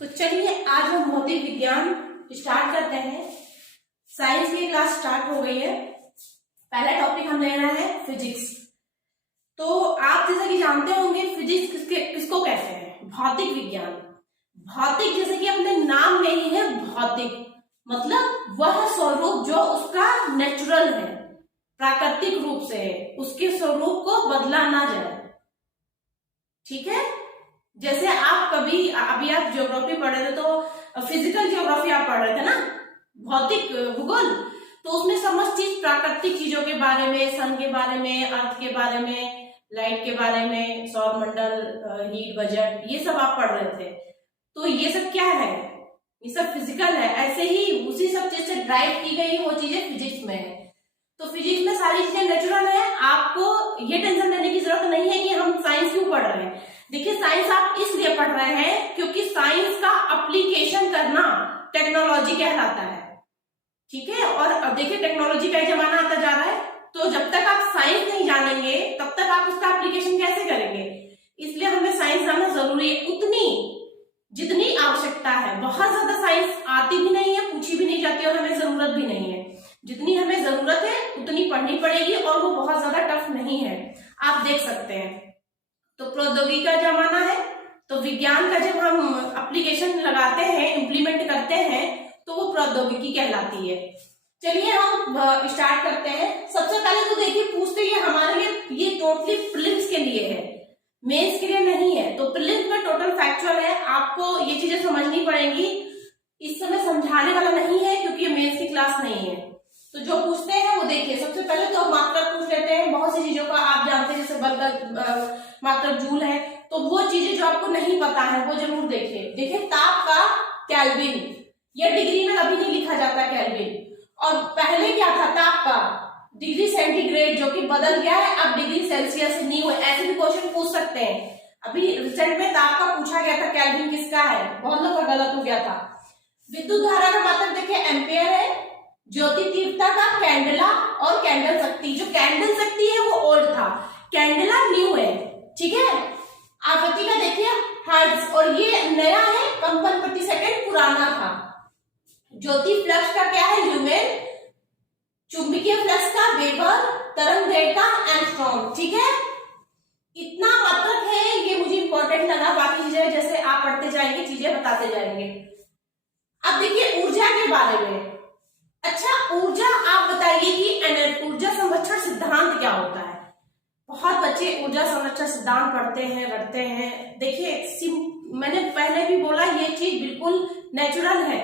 तो चलिए आज हम भौतिक विज्ञान स्टार्ट करते हैं। साइंस की क्लास स्टार्ट हो गई है। पहला टॉपिक हम ले रहे हैं फिजिक्स। तो आप जैसा कि जानते होंगे फिजिक्स किसको कहते हैं? भौतिक विज्ञान। भौतिक जैसे कि अपने नाम में ही है भौतिक, मतलब वह स्वरूप जो उसका नेचुरल है, प्राकृतिक रूप से है, उसके स्वरूप को बदला ना जाए। ठीक है। जैसे आप अभी आप ज्योग्राफी पढ़ रहे थे तो फिजिकल ज्योग्राफी आप पढ़ रहे थे ना, भौतिक भूगोल, तो उसमें समस्त चीज प्राकृतिक चीजों के बारे में, सन के बारे में, अर्थ के बारे में, लाइट के बारे में, सौर मंडल, हीट बजट, ये सब आप पढ़ रहे थे। तो ये सब क्या है? ये सब फिजिकल है। ऐसे ही उसी सब चीज से ड्राइव की गई वो चीजें फिजिक्स में है। तो फिजिक्स में सारी चीजें नेचुरल है। आपको ये टेंशन लेने की जरूरत नहीं है कि हम साइंस क्यों पढ़ रहे हैं। देखिए साइंस आप इसलिए पढ़ रहे हैं क्योंकि साइंस का एप्लीकेशन करना टेक्नोलॉजी कहलाता है। ठीक है। और अब देखिए टेक्नोलॉजी का जमाना आता जा रहा है, तो जब तक आप साइंस नहीं जानेंगे तब तक आप उसका एप्लीकेशन कैसे करेंगे? इसलिए हमें साइंस जानना जरूरी है, उतनी जितनी आवश्यकता है। बहुत ज्यादा साइंस आती भी नहीं है, पूछी भी नहीं जाती और हमें जरूरत भी नहीं है। जितनी हमें जरूरत है उतनी पढ़नी पड़ेगी और वो बहुत ज्यादा टफ नहीं है। आप देख सकते हैं तो प्रौद्योगिकी का जमाना है, तो विज्ञान का जब हम एप्लीकेशन लगाते हैं, इम्प्लीमेंट करते हैं, तो वो प्रौद्योगिकी कहलाती है। चलिए हम स्टार्ट करते हैं। सबसे पहले तो देखिए पूछते हैं हमारे लिए, ये टोटली प्रीलिम्स के लिए है, मेंस के लिए नहीं है। तो प्रीलिम्स में टोटल फैक्चुअल है, आपको ये चीजें समझनी पड़ेंगी। इस समय समझाने वाला नहीं है क्योंकि ये मेंस की क्लास नहीं है। तो जो पूछते हैं वो देखिए, सबसे पहले तो मात्रक पूछ लेते हैं। बहुत सी चीजों का आप जानते हैं, जैसे बल का मात्रक जूल है, तो वो चीजें जो आपको नहीं पता है वो जरूर देखिए। देखिए ताप का केल्विन, ये डिग्री में कभी नहीं लिखा जाता केल्विन। और पहले क्या था? ताप का डिग्री सेंटीग्रेड, जो कि बदल गया है, अब डिग्री सेल्सियस नहीं हुआ। ऐसे भी क्वेश्चन पूछ सकते हैं। अभी रिसेंट में ताप का पूछा गया था, केल्विन किसका है, बहुत लोग का गलत हो गया था। विद्युत धारा का मात्रक देखिए एम्पेयर है। ज्योति तीव्रता का कैंडला और कैंडल शक्ति, जो कैंडल शक्ति है वो ओल्ड था, कैंडला न्यू है। ठीक है। आवृत्ति का देखिए हर्ट्ज, और ये नया है, कंपन प्रति सेकंड पुराना था। ज्योति फ्लक्स का क्या है? ल्यूमेन। चुंबकीय फ्लक्स का वेबर, तरंग दैर्घ्य का एंगस्ट्रॉम। ठीक है। इतना मात्रक है, ये मुझे इंपॉर्टेंट लगा। बाकी चीजें जैसे आप पढ़ते जाएंगे चीजें बताते जाएंगे। अब देखिए ऊर्जा के बारे में। अच्छा ऊर्जा, आप बताइए कि ऊर्जा संरक्षण सिद्धांत क्या होता है? बहुत बच्चे ऊर्जा संरक्षण सिद्धांत पढ़ते हैं, रटते हैं। देखिए मैंने पहले भी बोला, ये चीज बिल्कुल नेचुरल है,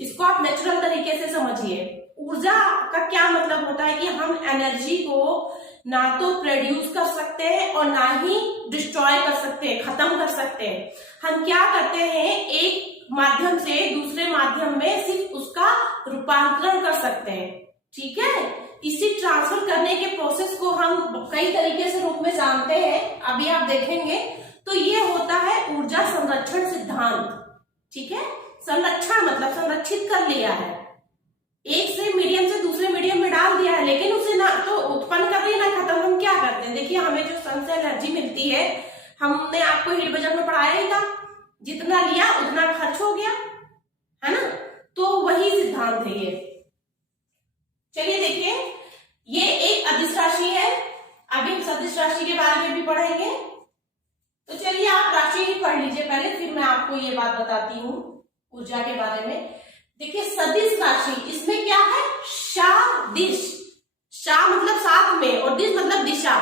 इसको आप नेचुरल तरीके से समझिए। ऊर्जा का क्या मतलब होता है कि हम एनर्जी को ना तो प्रोड्यूस कर सकते हैं और ना ही डिस्ट्रॉय कर सकते हैं, खत्म कर सकते हैं। हम क्या करते हैं, एक माध्यम से दूसरे माध्यम में सिर्फ उसका रूपांतरण कर सकते हैं। ठीक है। इसी ट्रांसफर करने के प्रोसेस को हम कई तरीके से रूप में जानते हैं, अभी आप देखेंगे। तो ये होता है ऊर्जा संरक्षण सिद्धांत। ठीक है। संरक्षण मतलब संरक्षित कर लिया है, एक से मीडियम से दूसरे मीडियम में डाल दिया है, लेकिन उसे ना तो उत्पन्न कर रही है ना खत्म। हम क्या करते हैं, देखिए हमें जो सन से एनर्जी मिलती है, हमने आपको हीट बजट में पढ़ाया ही था, जितना लिया उतना खर्च हो गया, है ना। तो वही सिद्धांत है ये। चलिए देखिए, ये एक अदिश राशि है। अभी हम सदिश राशि के बारे में भी पढ़ेंगे। तो चलिए आप राशि ही पढ़ लीजिए पहले, फिर मैं आपको ये बात बताती हूँ ऊर्जा के बारे में। देखिए सदिश राशि, इसमें क्या है? शादिश, शा मतलब साथ में और दिश मतलब दिशा।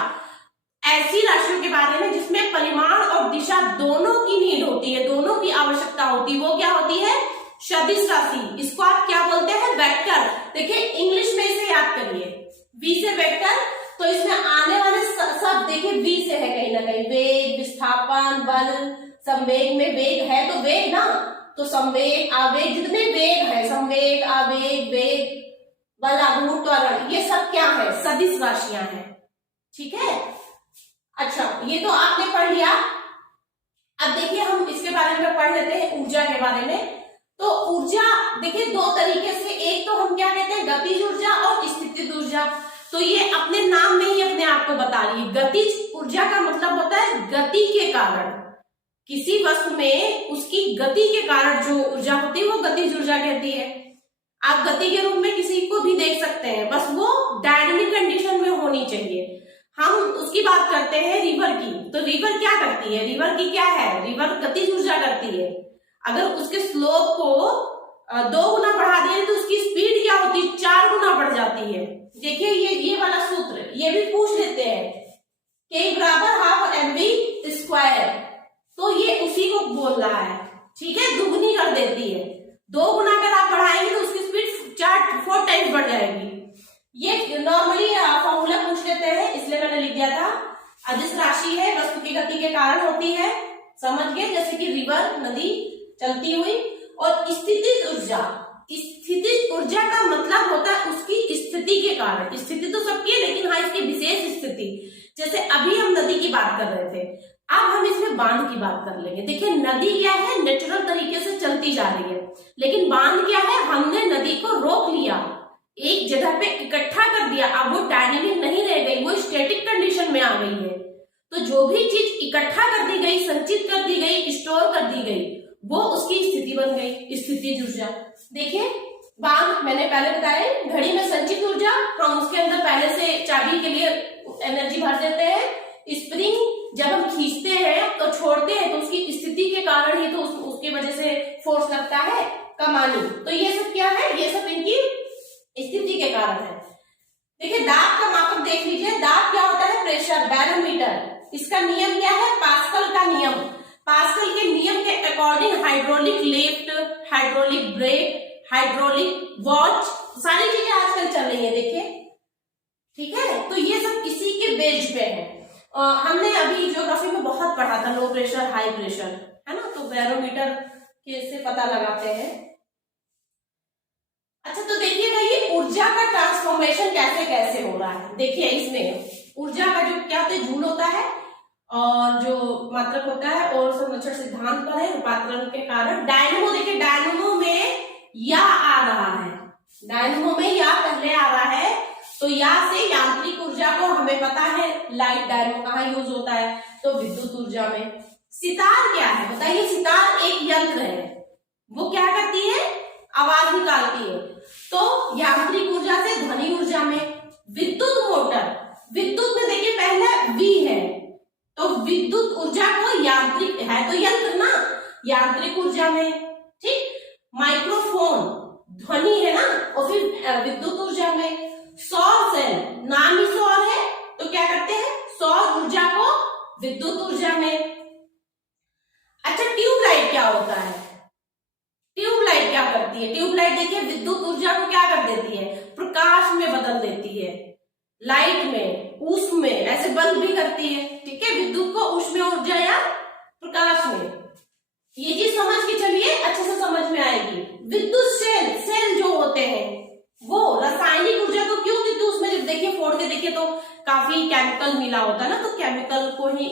ऐसी राशियों के बारे में जिसमें परिमाण और दिशा दोनों की नीड होती है, दोनों की आवश्यकता होती है, वो क्या होती है? सदिश राशि। इसको आप क्या बोलते हैं? वेक्टर। देखिए इंग्लिश में इसे याद करिए, वी से वेक्टर। तो इसमें आने वाले शब्द देखिए वी से है कहीं ना कहीं, वेग, विस्थापन, बल। संवेग में वेग है तो वेग ना, तो संवेग, आवेग, जितने वेग है, संवेग, आवेग, वेग, बल, आघूर्ण, त्वरण, ये सब क्या है? सदिश राशियां हैं। ठीक है। अच्छा ये तो आपने पढ़ लिया। अब देखिए हम इसके बारे में पढ़ लेते हैं, ऊर्जा के बारे में। तो ऊर्जा देखिए दो तरीके से, एक तो हम क्या कहते हैं गतिज ऊर्जा और स्थितिज ऊर्जा। तो ये अपने नाम में ही अपने आप को बता रही है। गतिज ऊर्जा का मतलब होता है गति के कारण, किसी वस्तु में उसकी गति के कारण जो ऊर्जा होती है वो गतिज ऊर्जा कहती है। आप गति के रूप में किसी को भी देख सकते हैं, बस वो डायनेमिक कंडीशन में होनी चाहिए। हम उसकी बात करते हैं रिवर की, तो रिवर क्या करती है, रिवर की क्या है, रिवर गतिज ऊर्जा करती है। अगर उसके स्लोप को 2 गुना बढ़ा दें तो उसकी स्पीड क्या होती है, 4 गुना बढ़ जाती है। देखिए ये वाला सूत्र ये भी पूछ लेते हैं, K बराबर हाफ mv स्क्वायर, तो ये उसी को बोल रहा है, ठीक है, दुगनी कर देती है। 2 गुना अगर आप बढ़ाएंगे तो उसकी स्पीड 4 टाइम्स बढ़ जाएगी। ये नॉर्मली फॉर्मूला पूछ लेते हैं, इसलिए मैंने लिख दिया था। अदिश राशि है, वस्तु की गति के कारण होती है, समझ गए, जैसे कि रिवर नदी चलती हुई। और स्थितिज ऊर्जा, स्थितिज ऊर्जा का मतलब होता है उसकी स्थिति के कारण, स्थिति तो सबकी है लेकिन हाँ इसकी विशेष स्थिति। जैसे अभी हम नदी की बात कर रहे थे, अब हम इसमें बांध की बात कर लेंगे। देखिए नदी क्या है, नेचुरल तरीके से चलती जा रही है, लेकिन बांध क्या है, हमने नदी को रोक लिया, एक जगह पे इकट्ठा कर दिया। अब वो डायनेमिक नहीं रह गई, वो स्टैटिक कंडीशन में आ गई है। तो जो भी चीज इकट्ठा कर दी गई, संचित कर दी गई, स्टोर कर दी गई, वो उसकी स्थिति बन गई, स्थितिज ऊर्जा। देखिए बांध मैंने पहले बताया, घड़ी में संचित ऊर्जा, हम उसके अंदर पहले से चाबी के लिए एनर्जी भर देते हैं। स्प्रिंग जब हम खींचते हैं तो छोड़ते हैं तो उसकी स्थिति के कारण ही तो उसकी वजह से फोर्स लगता है, कमानी। तो ये सब क्या है, ये सब इनकी स्थिति के कारण है। देखिए दाब का मापक देख लीजिए, दाब क्या होता है, प्रेशर, बैरोमीटर। इसका नियम क्या है, पास्कल का नियम। पास्कल के नियम के according hydraulic lift, hydraulic brake, hydraulic watch, सारी चीजें आजकल चल रही है, देखिए, ठीक है। तो ये सब इसी के बेस पे है। हमने अभी ज्योग्राफी में बहुत पढ़ा था, लो प्रेशर हाई प्रेशर, है ना, तो बैरोमीटर के से पता लगाते हैं। अच्छा तो देखिएगा ये ऊर्जा का ट्रांसफॉर्मेशन कैसे कैसे हो रहा है। देखिए इसमें ऊर्जा का जो क्या होता है, जूल होता है, और जो मात्रक होता है, और संरक्षण सिद्धांत पर है, रूपांतरण के कारण। डायनमो, देखिए डायनमो में या आ रहा है, डायनमो में या पहले आ रहा है, तो या से यांत्रिक ऊर्जा को हमें पता है, लाइट डायनमो कहाँ यूज होता है, तो विद्युत ऊर्जा में। सितार क्या है बताइए, सितार एक यंत्र है, वो क्या करती है, आवाज निकालती है, तो यांत्रिक ऊर्जा से ध्वनि ऊर्जा में। विद्युत मोटर, विद्युत में देखिए पहले वी है, तो विद्युत ऊर्जा को यांत्रिक है तो यंत्र ना, यांत्रिक ऊर्जा में, ठीक। माइक्रोफोन ध्वनि है ना, और फिर विद्युत ऊर्जा में। सौर सेल, नाम ही सौर है, तो क्या करते हैं, सौर ऊर्जा को विद्युत ऊर्जा में। अच्छा ट्यूबलाइट क्या होता है, ट्यूबलाइट क्या करती है, ट्यूबलाइट देखिए विद्युत ऊर्जा को क्या कर देती है, प्रकाश में बदल देती है, लाइट में, ऊष्मा में, ऐसे बल्ब भी करती है, ठीक है, विद्युत को ऊष्मा ऊर्जा या प्रकाश में। ये चीज समझ के चलिए, अच्छे से समझ में आएगी। विद्युत सेल, सेल जो होते हैं वो रासायनिक ऊर्जा को, क्यों, क्योंकि उसमें जब देखिए फोड़ के देखिए तो काफी केमिकल मिला होता है ना, तो केमिकल को ही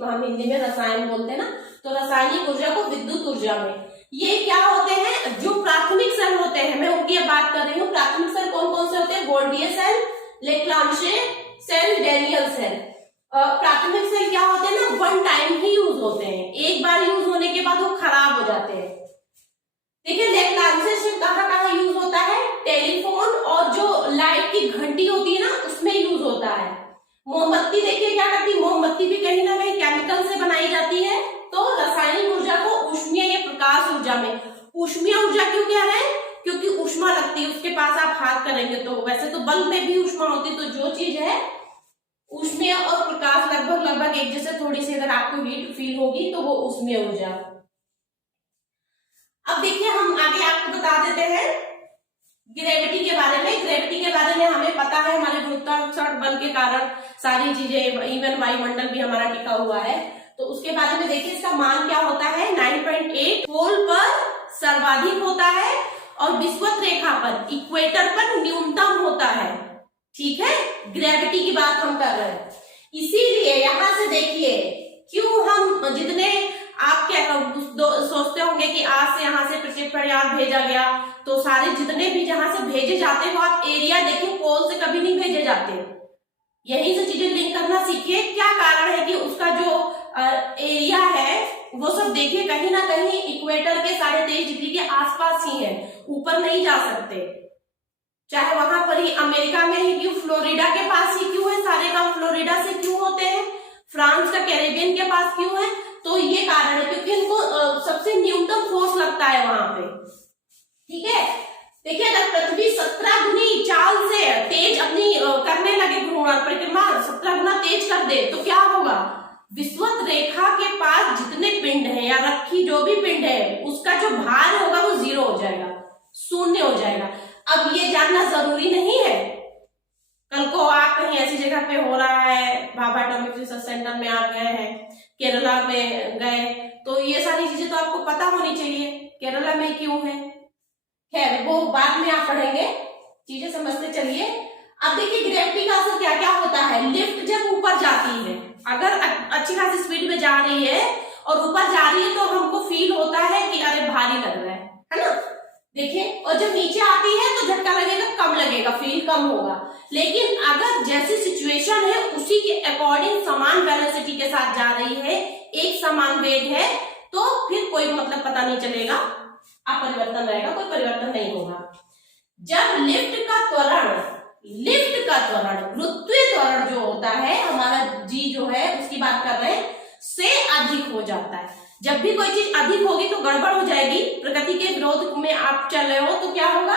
हम हिंदी में रसायन बोलते हैं ना, तो रासायनिक ऊर्जा को विद्युत ऊर्जा में। ये क्या होते हैं, जो प्राथमिक सेल होते हैं, मैं उनकी बात कर रही हूँ। प्राथमिक सेल कौन कौन से होते हैं, गोल्डियर सेल, लेक्लांशे सेल, डेनियल सेल। प्राथमिक सेल क्या होते हैं ना, वन टाइम ही यूज होते हैं, एक बार यूज होने के बाद वो खराब हो जाते हैं। देखिए लेक्लांशे सेल कहाँ कहाँ यूज होता है, टेलीफोन और जो लाइट की घंटी होती है ना उसमें यूज होता है। मोमबत्ती देखिए क्या करती है, मोमबत्ती भी कहीं ना कहीं केमिकल से बनाई जाती है, तो रासायनिक ऊर्जा को ऊष्मीय या प्रकाश ऊर्जा में। ऊष्मीय ऊर्जा क्यों कह रहे हैं, क्योंकि ऊष्मा लगती है, उसके पास आप हाथ करेंगे तो, वैसे तो बल्ब में भी ऊष्मा होती है, तो जो चीज है ऊष्मीय और प्रकाश लगभग एक जैसे, थोड़ी सी अगर आपको हीट फील होगी तो वो ऊष्मीय ऊर्जा। अब देखिए हम आगे आपको बता देते हैं ग्रेविटी के बारे में। ग्रेविटी के बारे में हमें पता है, हमारे गुरुत्वाकर्षण बल के कारण सारी चीजें, इवन वायुमंडल भी हमारा टिका हुआ है, तो उसके बारे में देखिए इसका मान क्या होता है, 9.8 पोल पर सर्वाधिक होता है और विषुवत रेखा पर, इक्वेटर पर न्यूनतम होता है, ठीक है। ग्रेविटी की बात हम कर रहे हैं, इसीलिए यहां से देखिए क्यों हम जितने आप क्या सोचते होंगे कि आज से यहाँ से प्रक्षेपण यान भेजा गया, तो सारे जितने भी जहां से भेजे जाते हो आप एरिया देखिए, पोल से कभी नहीं भेजे जाते। यही से चीजें लिंक करना सीखिए, क्या कारण है कि उसका जो एरिया है वो सब देखिए कहीं ना कहीं इक्वेटर के 23.5 डिग्री के आसपास ही है, ऊपर नहीं जा सकते। चाहे वहां पर ही अमेरिका में ही क्यों, फ्लोरिडा के पास ही क्यों है, सारे काम फ्लोरिडा से क्यों होते हैं, फ्रांस का कैरेबियन के पास क्यों है, तो ये कारण है क्योंकि उनको सबसे न्यूनतम फोर्स लगता है वहां पे। ठीक है, देखिए अगर पृथ्वी 17 गुनी चाल से तेज अपनी करने लगे घूर्णन परिक्रमा, 17 गुना तेज कर दे तो क्या होगा, विषुवत रेखा के पास जितने पिंड हैं या रखी जो भी पिंड है उसका जो भार होगा वो 0 हो जाएगा, शून्य हो जाएगा। अब ये जानना जरूरी नहीं है, कल को आप कहीं ऐसी जगह पे हो रहा है, भाभा एटॉमिक रिसर्च सेंटर में आप गए हैं, केरला में गए, तो ये सारी चीजें तो आपको पता होनी चाहिए केरला में क्यों है। खैर वो बाद में आप पढ़ेंगे, चीजें समझते चलिए। अब देखिए ग्रेविटी का असर क्या क्या होता है। लिफ्ट जब ऊपर जाती है, अगर अच्छी खासी स्पीड में जा रही है और ऊपर जा रही है तो हमको फील होता है कि अरे भारी लग रहा है ना, देखिए। और जब नीचे आती है तो झटका लगेगा, कम लगेगा, फील कम होगा। लेकिन अगर जैसी सिचुएशन है उसी के अकॉर्डिंग समान वेलोसिटी के साथ जा रही है, एक समान वेग है, तो फिर कोई मतलब पता नहीं चलेगा, अपरिवर्तन रहेगा, कोई परिवर्तन नहीं होगा। जब लिफ्ट का त्वरण गुरुत्वीय त्वरण जो होता है हमारा जी जो है उसकी बात कर रहे हैं, से अधिक हो जाता है। जब भी कोई चीज अधिक होगी तो गड़बड़ हो जाएगी, प्रकृति के विरोध में आप चल रहे हो तो क्या होगा,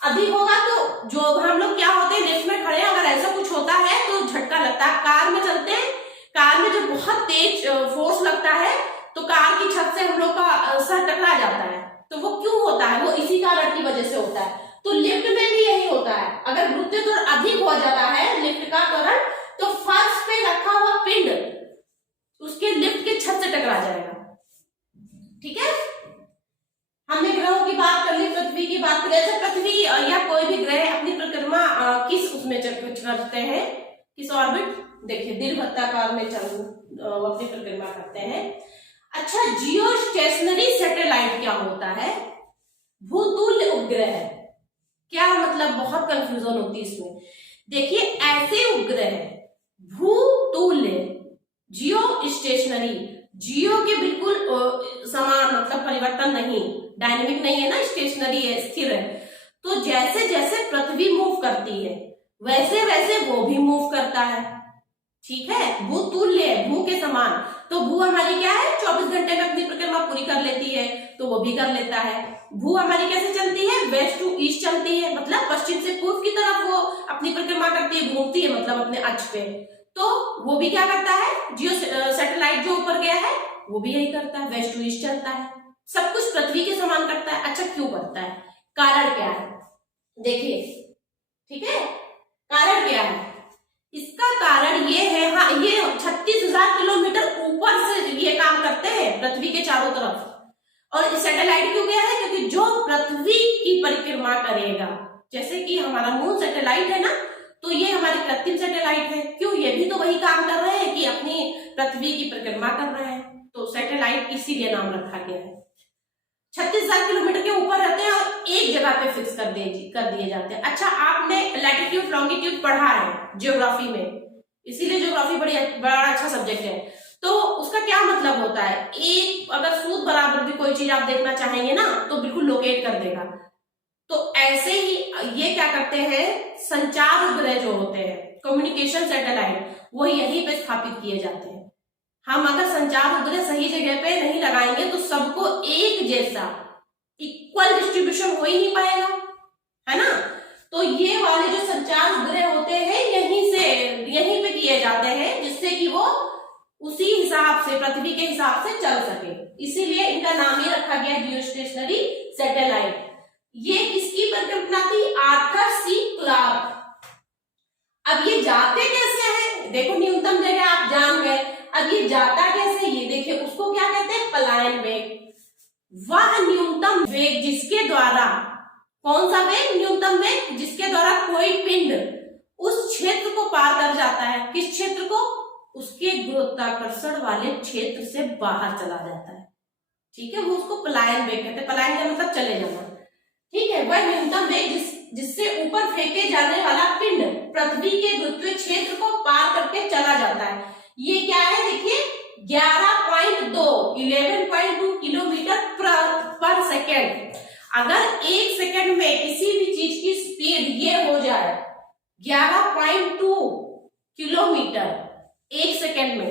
अधिक होगा। तो जो हम लोग क्या होते हैं लिफ्ट में खड़े हैं, अगर ऐसा कुछ होता है तो झटका लगता है। कार में चलते हैं, कार में जब बहुत तेज फोर्स लगता है तो कार की छत से हम लोग का सर टकरा जाता है, तो वो क्यों होता है, वो इसी कारण की वजह से होता है। तो लिफ्ट में भी यही होता है, अगर गुरुत्वीय त्वरण अधिक हो जाता है लिफ्ट का त्वरण, तो फर्श पे रखा हुआ पिंड उसके लिफ्ट के छत से टकरा जाएगा। ठीक है, हमने ग्रहों की बात कर ली, पृथ्वी की बात करें। अच्छा, पृथ्वी या कोई भी ग्रह अपनी परिक्रमा किस उसमें करते हैं, किस ऑर्बिट, देखिए दीर्घवृत्ताकार में अपनी परिक्रमा करते हैं। अच्छा, जियो स्टेशनरी सैटेलाइट क्या होता है, भूतुल्य उपग्रह, क्या मतलब, बहुत कंफ्यूजन होती है इसमें। देखिए ऐसे उपग्रह भूतुल्य, जियो स्टेशनरी, जियो के बिल्कुल समान, मतलब परिवर्तन नहीं, डायनेमिक नहीं है ना, स्टेशनरी है, स्थिर है। तो जैसे जैसे पृथ्वी मूव करती है वैसे वैसे वो भी मूव करता है। ठीक है, भूतुल्य है, भू के समान। तो भू हमारी क्या है, 24 घंटे में अपनी परिक्रमा पूरी कर लेती है, तो वो भी कर लेता है। भू हमारी कैसे चलती है, वेस्ट टू ईस्ट चलती है, मतलब पश्चिम से पूर्व की तरफ वो अपनी परिक्रमा करती है, घूमती है, मतलब अपने अक्ष पे। तो वो भी क्या करता है, जियो सैटेलाइट जो ऊपर गया है वो भी यही करता है, वेस्ट टू ईस्ट चलता है, सब कुछ पृथ्वी के समान करता है। अच्छा, क्यों करता है, कारण क्या है, देखिए। ठीक है, कारण क्या है, इसका कारण ये है, हाँ, ये 36,000 किलोमीटर ऊपर से ये काम करते हैं पृथ्वी के चारों तरफ। और सैटेलाइट क्यों गया है, क्योंकि जो पृथ्वी की परिक्रमा करेगा, जैसे कि हमारा मून सैटेलाइट है ना, तो ये हमारी कृत्रिम सैटेलाइट है। क्यों, ये भी तो वही काम कर रहे हैं कि अपनी पृथ्वी की परिक्रमा कर रहे हैं, तो सैटेलाइट इसीलिए नाम रखा गया है। 36,000 किलोमीटर के ऊपर रहते हैं और एक जगह पे फिक्स कर दिए जाते हैं। अच्छा, आपने लैटिट्यूड लॉन्गिट्यूड पढ़ा है ज्योग्राफी में, इसीलिए ज्योग्राफी बड़ा अच्छा सब्जेक्ट है। तो उसका क्या मतलब होता है, एक अगर सूद बराबर भी कोई चीज आप देखना चाहेंगे ना तो बिल्कुल लोकेट कर देगा। तो ऐसे ही ये क्या करते हैं, संचार उपग्रह जो होते हैं, कम्युनिकेशन सैटेलाइट, वो यहीं पे स्थापित किए जाते हैं। हम अगर संचार उपग्रह सही जगह पे नहीं लगाएंगे तो सबको एक जैसा इक्वल डिस्ट्रीब्यूशन हो ही नहीं पाएगा, है ना। तो ये वाले जो संचार उपग्रह होते हैं यहीं पे किए जाते हैं, जिससे कि वो उसी हिसाब से, पृथ्वी के हिसाब से चल सके। इसीलिए इनका नाम ही रखा गया जियोस्टेशनरी सैटेलाइट। ये किसकी परिकल्पना थी, आर्थर सी क्लार्क। अब ये जाते कैसे हैं, देखो न्यूनतम जगह आप जान गए, अब ये जाता कैसे, ये देखिए, उसको क्या कहते हैं, पलायन वेग। वह न्यूनतम वेग जिसके द्वारा, कौन सा वेग, न्यूनतम वेग जिसके द्वारा कोई पिंड उस क्षेत्र को पार कर जाता है, किस क्षेत्र को, उसके गुरुत्वाकर्षण वाले क्षेत्र से बाहर चला जाता है। ठीक है, वो उसको पलायन वेग कहते हैं, पलायन का मतलब चले जाना। ठीक है, वह न्यूनतम वेग जिससे ऊपर फेंके जाने वाला पिंड पृथ्वी के गुरुत्वीय क्षेत्र को पार करके चला जाता है। ये क्या है, देखिए 11.2 किलोमीटर पर सेकेंड। अगर एक सेकेंड में किसी भी चीज की स्पीड ये हो जाए 11.2 किलोमीटर एक सेकेंड में,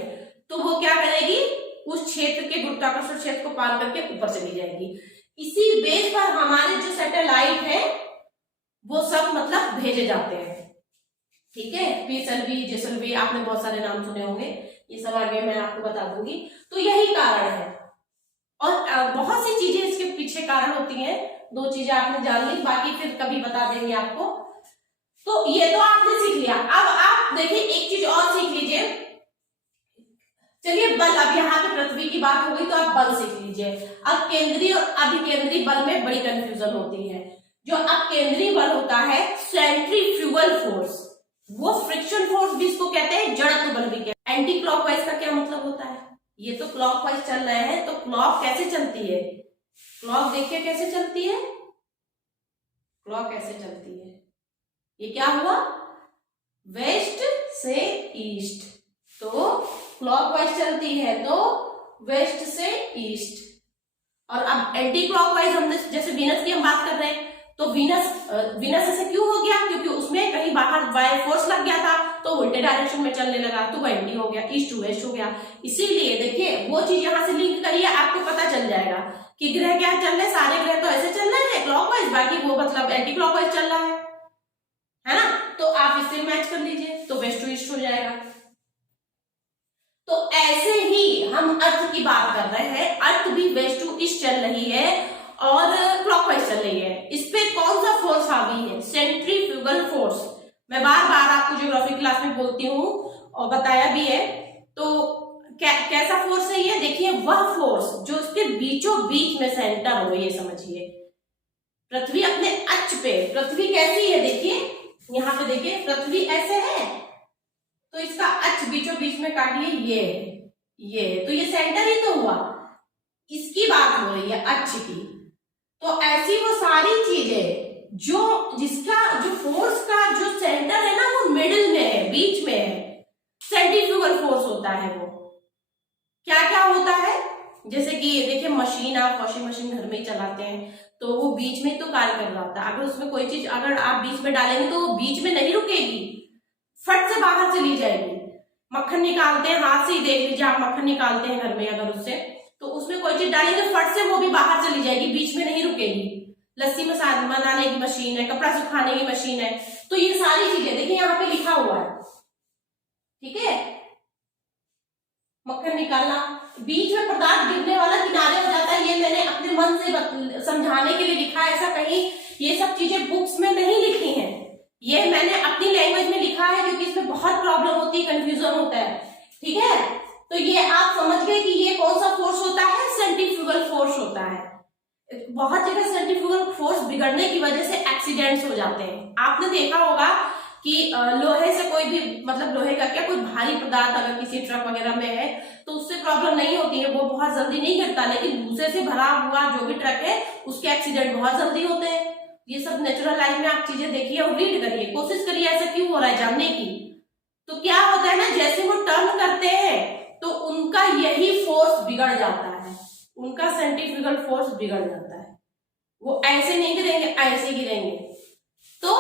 तो वो क्या करेगी, उस क्षेत्र के गुरुत्वाकर्षण क्षेत्र को पार करके ऊपर चली जाएगी। इसी बेस पर हमारे जो सैटेलाइट है वो सब मतलब भेजे जाते हैं। ठीक है, पीएसएलवी, जेएसएलवी, आपने बहुत सारे नाम सुने होंगे, ये सब आगे मैं आपको बता दूंगी। तो यही कारण है, और बहुत सी चीजें इसके पीछे कारण होती हैं। 2 चीजें आपने जान ली, बाकी फिर कभी बता देंगे आपको। तो ये तो आपने सीख लिया। अब आप देखिए एक चीज और सीख लीजिए। चलिए बल, अब यहाँ पे पृथ्वी की बात हो गई तो आप बल सीख लीजिए। अब केंद्रीय और अभिकेंद्रीय बल में बड़ी कंफ्यूजन होती है। जो अपकेंद्रीय बल होता है, सेंट्रीफ्यूगल फोर्स, वो फ्रिक्शन फोर्स भी इसको कहते हैं, जड़त्व बल भी कहते हैं। एंटी क्लॉकवाइज का क्या मतलब होता है, ये तो क्लॉकवाइज चल रहे हैं, तो क्लॉक कैसे चलती है, क्लॉक देखिए कैसे चलती है, क्लॉक कैसे चलती है, ये क्या हुआ, वेस्ट से ईस्ट, तो क्लॉकवाइज चलती है तो वेस्ट से ईस्ट। और अब एंटी क्लॉकवाइज, हमने जैसे वीनस की हम बात कर रहे हैं, तो वीनस ऐसे क्यों हो गया, क्योंकि उसमें कहीं बाहर वाई फोर्स लग गया था तो उल्टे डायरेक्शन में चलने लगा, तो वो एंटी हो गया, ईस्ट टू वेस्ट हो गया। इसीलिए देखिए वो चीज यहां से लिंक करिए, आपको पता चल जाएगा कि ग्रह क्या चल रहे, सारे ग्रह तो ऐसे चल रहे हैं क्लॉकवाइज, बाकी वो मतलब एंटी क्लॉकवाइज चल रहा है ना। तो आप इससे मैच कर लीजिए तो वेस्ट टू ईस्ट हो जाएगा। तो ऐसे ही हम अर्थ की बात कर रहे हैं, अर्थ भी वेस्ट टू ईस्ट चल रही है और क्लॉकवाइज चल रही है। इस पे कौन सा फोर्स हावी है, सेंट्रीफ्यूगल फोर्स। मैं बार बार आपको ज्योग्राफी क्लास में बोलती हूँ और बताया भी है। तो कैसा फोर्स है ये, देखिए वह फोर्स जो इसके बीचों बीच में सेंटर हो, ये समझिए। पृथ्वी अपने अक्ष पे, पृथ्वी कैसी है देखिए, यहाँ पे देखिए पृथ्वी ऐसे है, तो इसका अक्ष बीचों बीच में काटिए, ये तो ये सेंटर ही तो हुआ, इसकी बात हो रही है अक्ष की। तो ऐसी वो सारी चीजें जो जिसका जो फोर्स का जो सेंटर है ना वो मिडिल में है, बीच में है, सेंट्रीफ्यूगल फोर्स होता है। वो क्या क्या होता है, जैसे कि देखिए मशीन, आप वॉशिंग मशीन घर में ही चलाते हैं तो वो बीच में तो कार्य कर रहा होता है। अगर उसमें कोई चीज अगर आप बीच में डालेंगे तो वो बीच में नहीं रुकेगी, फट से बाहर चली जाएगी। मक्खन निकालते हैं, हाथ से ही देख लीजिए, आप मक्खन निकालते हैं घर में अगर उससे, तो उसमें कोई चीज डालेंगे फट से वो भी बाहर चली जाएगी, बीच में नहीं रुकेगी। लस्सी बनाने की मशीन है, कपड़ा सुखाने की मशीन है, तो ये सारी चीजें देखिए यहाँ पे लिखा हुआ है, ठीक है। मक्खन निकालना, बीच में पदार्थ गिरने वाला किनारे हो जाता है, ये मैंने अपने मन से समझाने के लिए लिखा है, ऐसा कहीं ये सब चीजें बुक्स में नहीं लिखी हैं, ये मैंने अपनी लैंग्वेज में लिखा है, क्योंकि इसमें बहुत प्रॉब्लम होती है, कंफ्यूजन होता है, ठीक है। तो ये आप समझ गए कि ये कौन सा फोर्स होता है, सेंट्रीफ्यूगल फोर्स होता है। बहुत जगह सेंट्रीफ्यूगल फोर्स बिगड़ने की वजह से एक्सीडेंट्स हो जाते हैं। आपने देखा होगा कि लोहे से कोई भी मतलब लोहे का क्या कोई भारी पदार्थ अगर किसी ट्रक वगैरह में है तो उससे प्रॉब्लम नहीं होती है, वो बहुत जल्दी नहीं गिरता, लेकिन दूसरे से भरा हुआ जो भी ट्रक है उसके एक्सीडेंट बहुत जल्दी होते हैं। ये सब नेचुरल लाइफ में आप चीजें देखिए और रीड करिए, कोशिश करिए ऐसा क्यों हो रहा है जानने की। तो क्या होता है ना, जैसे वो टर्न करते हैं तो उनका यही फोर्स बिगड़ जाता है, उनका सेंट्रीफ्यूगल फोर्स बिगड़ जाता है, वो ऐसे नहीं गिरेंगे, ऐसे गिरेंगे तो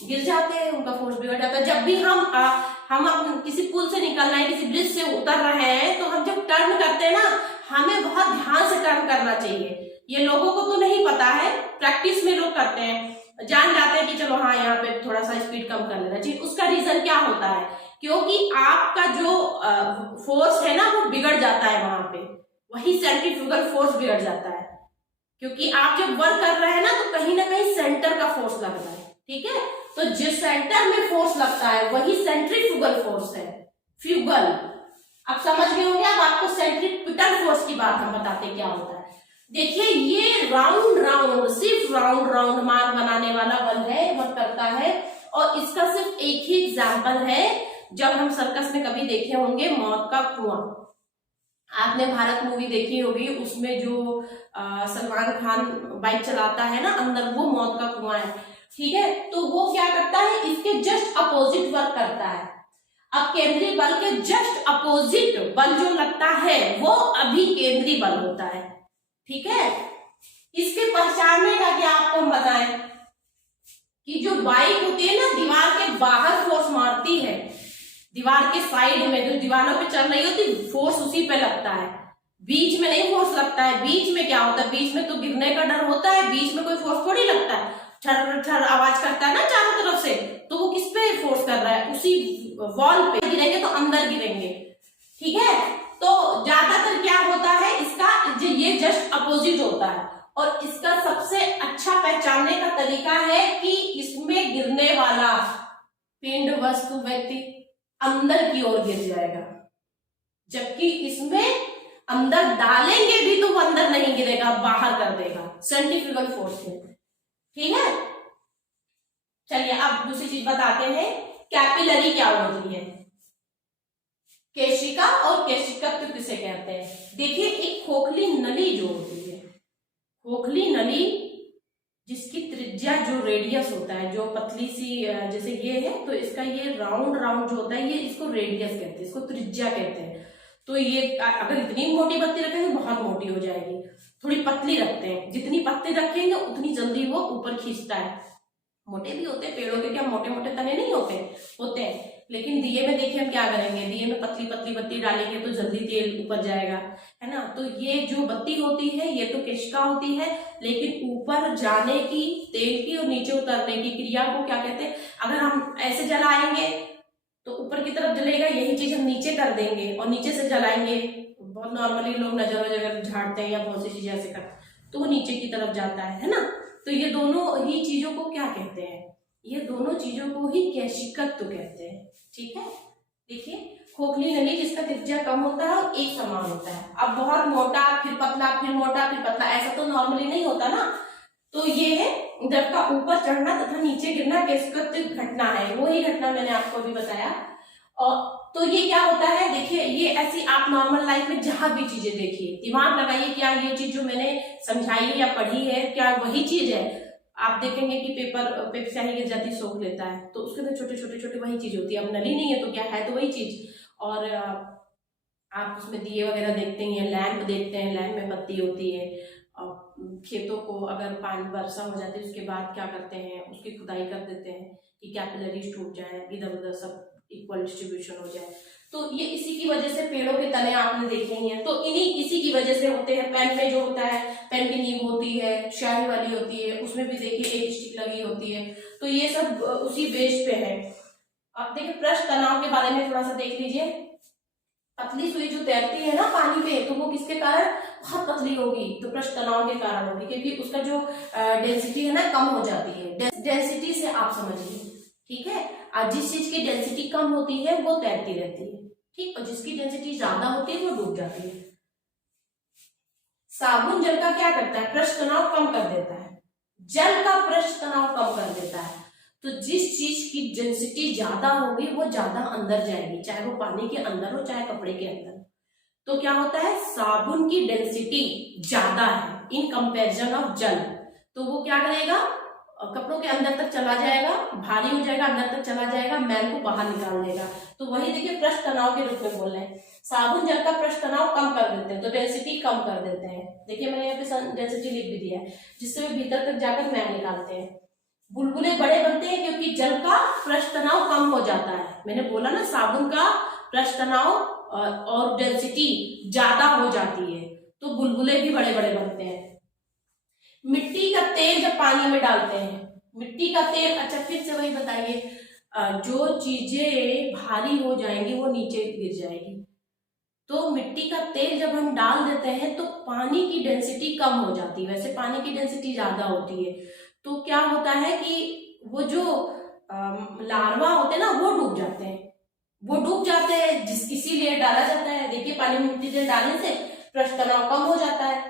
गिर जाते हैं, उनका फोर्स बिगड़ जाता है। जब भी हम किसी पुल से निकलना है, किसी ब्रिज से उतर रहे हैं, तो हम जब टर्न करते हैं ना, हमें बहुत ध्यान से टर्न करना चाहिए। ये लोगों को तो नहीं पता है, प्रैक्टिस में लोग करते हैं, जान जाते हैं कि चलो हाँ यहाँ पे थोड़ा सा स्पीड कम कर लेना चाहिए। उसका रीजन क्या होता है, क्योंकि आपका जो फोर्स है ना वो बिगड़ जाता है, वहां पे वही सेंट्रीफ्यूगल फोर्स बिगड़ जाता है, क्योंकि आप जब वर्क कर रहे हैं ना तो कहीं ना कहीं सेंटर का फोर्स लग रहा है, ठीक है। तो जिस सेंटर में फोर्स लगता है वही सेंट्रीफ्यूगल फोर्स है, फ्यूगल। अब समझ गए होंगे, अब आपको सेंट्रीपिटल फोर्स की बात हम बताते हैं क्या होता है। देखिए ये राउंड राउंड, सिर्फ राउंड राउंड मार्ग बनाने वाला बल है, वर्क करता है। और इसका सिर्फ एक ही एग्जाम्पल है, जब हम सर्कस में कभी देखे होंगे मौत का कुआं। आपने भारत मूवी देखी होगी, उसमें जो सलमान खान बाइक चलाता है ना, अंदर वो मौत का कुआं है, ठीक है। तो वो क्या करता है, इसके जस्ट अपोजिट वर्क करता है। अब केंद्रीय बल के जस्ट अपोजिट बल जो लगता है वो अभिकेंद्री बल होता है। ठीक है, इसके पहचानने का क्या आपको हम बताएं कि जो बाइक होती है ना, दीवार के बाहर फोर्स मारती है, दीवार के साइड में जो दीवारों पे चल रही होती फोर्स उसी पे लगता है, बीच में नहीं फोर्स लगता है। बीच में क्या होता है, बीच में तो गिरने का डर होता है, बीच में कोई फोर्स थोड़ी लगता है। ठर ठर आवाज करता है ना चारों तरफ से, तो वो किस पे फोर्स कर रहा है, उसी वॉल पे गिरेंगे तो अंदर गिरेंगे। ठीक है, तो ज्यादातर क्या होता है इसका, ये जस्ट अपोजिट होता है। और इसका सबसे अच्छा पहचानने का तरीका है कि इसमें गिरने वाला पिंड वस्तु व्यक्ति अंदर की ओर गिर जाएगा, जबकि इसमें अंदर डालेंगे भी तो वो अंदर नहीं गिरेगा, बाहर कर देगा सेंट्रीफ्यूगल फोर्स से। ठीक है, चलिए अब दूसरी चीज बताते हैं, कैपिलरी क्या होती है, केशिका और केशिकत्व किसे कहते हैं। देखिए, एक खोखली नली जो होती है, खोखली नली जिसकी त्रिज्या जो रेडियस होता है, जो पतली सी जैसे ये है, तो इसका ये राउंड राउंड जो होता है, ये इसको रेडियस कहते हैं, इसको त्रिज्या कहते हैं। तो ये अगर इतनी मोटी बत्ती रखेंगे बहुत मोटी हो जाएगी, थोड़ी पतली रखते हैं, जितनी पतली रखेंगे उतनी जल्दी वो ऊपर खींचता है। मोटे भी होते हैं पेड़ों के, क्या मोटे मोटे तने नहीं होते हैं, लेकिन दिए में देखिए हम क्या करेंगे, दिए में पतली पतली बत्ती डालेंगे तो जल्दी तेल ऊपर जाएगा, है ना। तो ये जो बत्ती होती है ये तो केशिका होती है, लेकिन ऊपर जाने की, तेल की और नीचे उतरने की क्रिया को क्या कहते हैं। अगर हम ऐसे जलाएंगे तो ऊपर की तरफ जलेगा, यही चीज हम नीचे कर देंगे और नीचे से जलाएंगे, बहुत नॉर्मली लोग नजर वजर झाड़ते हैं या बहुत सी चीजें ऐसे करते हैं, तो वो नीचे की तरफ जाता है ना। तो ये दोनों ही चीजों को क्या कहते हैं, ये दोनों चीजों को ही केशिकत्व कहते हैं। ठीक है, देखिए खोखली नली जिसका त्रिज्या कम होता है और एक समान होता है। अब बहुत मोटा फिर पतला फिर मोटा फिर पतला, ऐसा तो नॉर्मली नहीं होता ना। तो ये है द्रव का ऊपर चढ़ना तथा नीचे गिरना केशिकत्व घटना है, वही घटना मैंने आपको अभी बताया। और तो ये क्या होता है, देखिए ये ऐसी आप नॉर्मल लाइफ में जहां भी चीजें देखिए, दिमाग लगाइए, क्या ये चीज जो मैंने समझाई है या पढ़ी है क्या वही चीज है। आप देखेंगे कि पेपर स्याही गिर जाती सोख लेता है, तो उसके अंदर छोटे छोटे छोटे वही चीज होती है। अब नली नहीं है तो क्या है, तो वही चीज। और आप उसमें दिए वगैरह देखते हैं, लैंप देखते हैं, लैंप में बत्ती होती है। और खेतों को अगर पानी वर्षा हो जाती है उसके बाद क्या करते हैं, उसकी खुदाई कर देते हैं कि कैपिलरीज टूट जाए, इधर उधर सब इक्वल डिस्ट्रीब्यूशन हो जाए। तो ये इसी की वजह से पेड़ों के तने आपने देखे ही हैं, तो इन्हीं इसी की वजह से होते हैं। पेन में जो होता है, पेन की नींव होती है, स्याही वाली होती है, उसमें भी देखिए एक स्टिक लगी होती है, तो ये सब उसी बेस पे है। अब देखिए पृष्ठ तनाव के बारे में थोड़ा सा देख लीजिए। पतली सुई जो तैरती है ना पानी पे, तो वो किसके कारण बहुत पतली होगी, तो पृष्ठ तनाव के कारण होगी, क्योंकि उसका जो डेंसिटी है ना कम हो जाती है। डेंसिटी से आप समझिए, ठीक है। और जिस चीज की डेंसिटी कम होती है वो तैरती रहती है, ठीक, और जिसकी डेंसिटी ज्यादा होती है वो डूब जाती है। साबुन जल का क्या करता है, पृष्ठ तनाव कम कर देता है, जल का पृष्ठ तनाव कम कर देता है। तो जिस चीज की डेंसिटी ज्यादा होगी वो ज्यादा अंदर जाएगी, चाहे वो पानी के अंदर हो चाहे कपड़े के अंदर। तो क्या होता है, साबुन की डेंसिटी ज्यादा है इन कंपैरिजन ऑफ जल, तो वो क्या करेगा, कपड़ों के अंदर तक चला जाएगा, भारी हो जाएगा, अंदर तक चला जाएगा, मैल को बाहर निकाल देगा। तो वही देखिए पृष्ठ तनाव के रूप में बोल रहे हैं, साबुन जल का पृष्ठ तनाव कम कर देते हैं, तो डेंसिटी कम कर देते हैं। देखिए मैंने यहाँ पे डेंसिटी लिख भी दिया है, जिससे वे भीतर तक जाकर मैल निकालते हैं। बुलबुले बड़े बनते हैं क्योंकि जल का पृष्ठ तनाव कम हो जाता है। मैंने बोला ना साबुन का पृष्ठ तनाव और डेंसिटी ज्यादा हो जाती है, तो बुलबुले भी बड़े बड़े बनते हैं। मिट्टी का तेल जब पानी में डालते हैं, मिट्टी का तेल, अच्छा फिर से वही बताइए, जो चीजें भारी हो जाएंगी वो नीचे गिर जाएगी। तो मिट्टी का तेल जब हम डाल देते हैं तो पानी की डेंसिटी कम हो जाती है, वैसे पानी की डेंसिटी ज्यादा होती है। तो क्या होता है कि वो जो लार्वा होते हैं ना वो डूब जाते हैं, इसीलिए डाला जाता है। देखिए पानी में मिट्टी तेल डालने से पृष्ठ तनाव कम हो जाता है,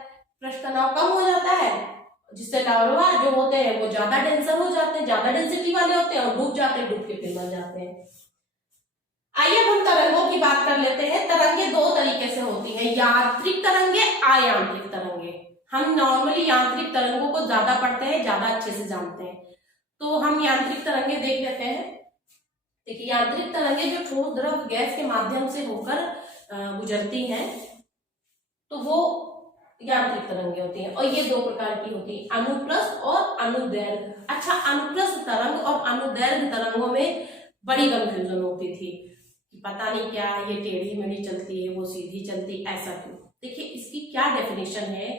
पृष्ठ तनाव कम हो जाता है, जिससे लार्वा जो होते हैं वो ज्यादा डेंसर हो जाते हैं, ज्यादा डेंसिटी वाले होते हैं और डूब जाते हैं, डूब के फिर मर जाते हैं। आइए हम तरंगों की बात कर लेते हैं। तरंगे दो तरीके से होती है, यांत्रिक तरंगे, अयांत्रिक तरंगे। हम नॉर्मली यांत्रिक तरंगों को ज्यादा पढ़ते हैं, ज्यादा अच्छे से जानते हैं, तो हम यांत्रिक तरंगे देख लेते हैं। देखिए यांत्रिक तरंगे जो ठोस द्रव गैस के माध्यम से होकर गुजरती हैं तो वो यांत्रिक तरंगे होती हैं। और ये दो प्रकार की होती है, अनुप्रस्थ और अनुदैर्घ्य। अच्छा, अनुप्रस्थ तरंग और अनुदैर्घ्य तरंगों में बड़ी कंफ्यूजन होती थी, पता नहीं क्या ये टेढ़ी मेढ़ी चलती है, वो सीधी चलती, ऐसा क्यों। देखिए इसकी क्या डेफिनेशन है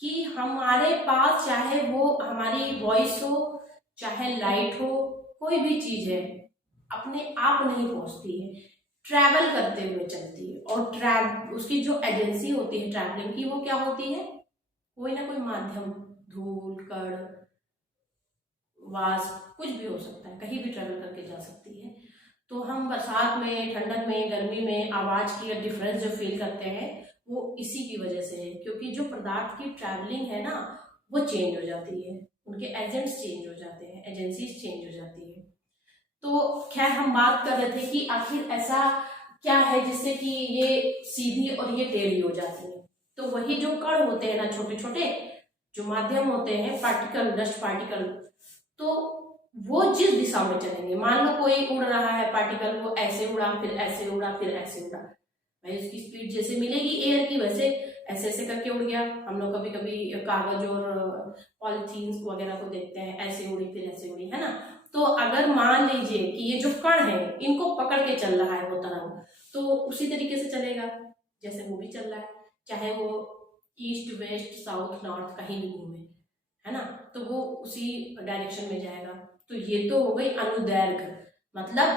कि हमारे पास चाहे वो हमारी वॉइस हो, चाहे लाइट हो, कोई भी चीज है अपने आप नहीं पहुंचती है, ट्रैवल करते हुए चलती है। और उसकी जो एजेंसी होती है ट्रैवलिंग की, वो क्या होती है, कोई ना कोई माध्यम, धूल, कण, वाष्प, कुछ भी हो सकता है, कहीं भी ट्रैवल करके जा सकती है। तो हम बरसात में, ठंडक में, गर्मी में आवाज की डिफरेंस जो फील करते हैं वो इसी की वजह से है, क्योंकि जो पदार्थ की ट्रैवलिंग है ना वो चेंज हो जाती है, उनके एजेंट्स चेंज हो जाते हैं, एजेंसीज चेंज हो जाती है। तो खैर हम बात कर रहे थे कि आखिर ऐसा क्या है जिससे कि ये सीधी और ये टेढ़ी हो जाती है। तो वही जो कण होते हैं ना, छोटे छोटे जो माध्यम होते हैं, पार्टिकल, डस्ट पार्टिकल, तो वो जिस दिशा में चलेंगे, मान लो कोई उड़ रहा है पार्टिकल, वो ऐसे उड़ा, फिर ऐसे उड़ा, फिर ऐसे उड़ा, भाई उसकी स्पीड जैसे मिलेगी एयर की, वैसे ऐसे ऐसे करके उड़ गया। हम लोग कभी कभी कागज और पॉलिथीन वगैरह को देखते हैं, ऐसे उड़ी फिर ऐसे उड़ी, है ना। तो अगर मान लीजिए कि ये जो कण है इनको पकड़ के चल रहा है वो तरंग, तो उसी तरीके से चलेगा जैसे वो भी चल रहा है, चाहे वो ईस्ट, वेस्ट, साउथ, नॉर्थ कहीं भी घूमे, है ना, तो वो उसी डायरेक्शन में जाएगा। तो ये तो हो गई अनुदैर्घ्य, मतलब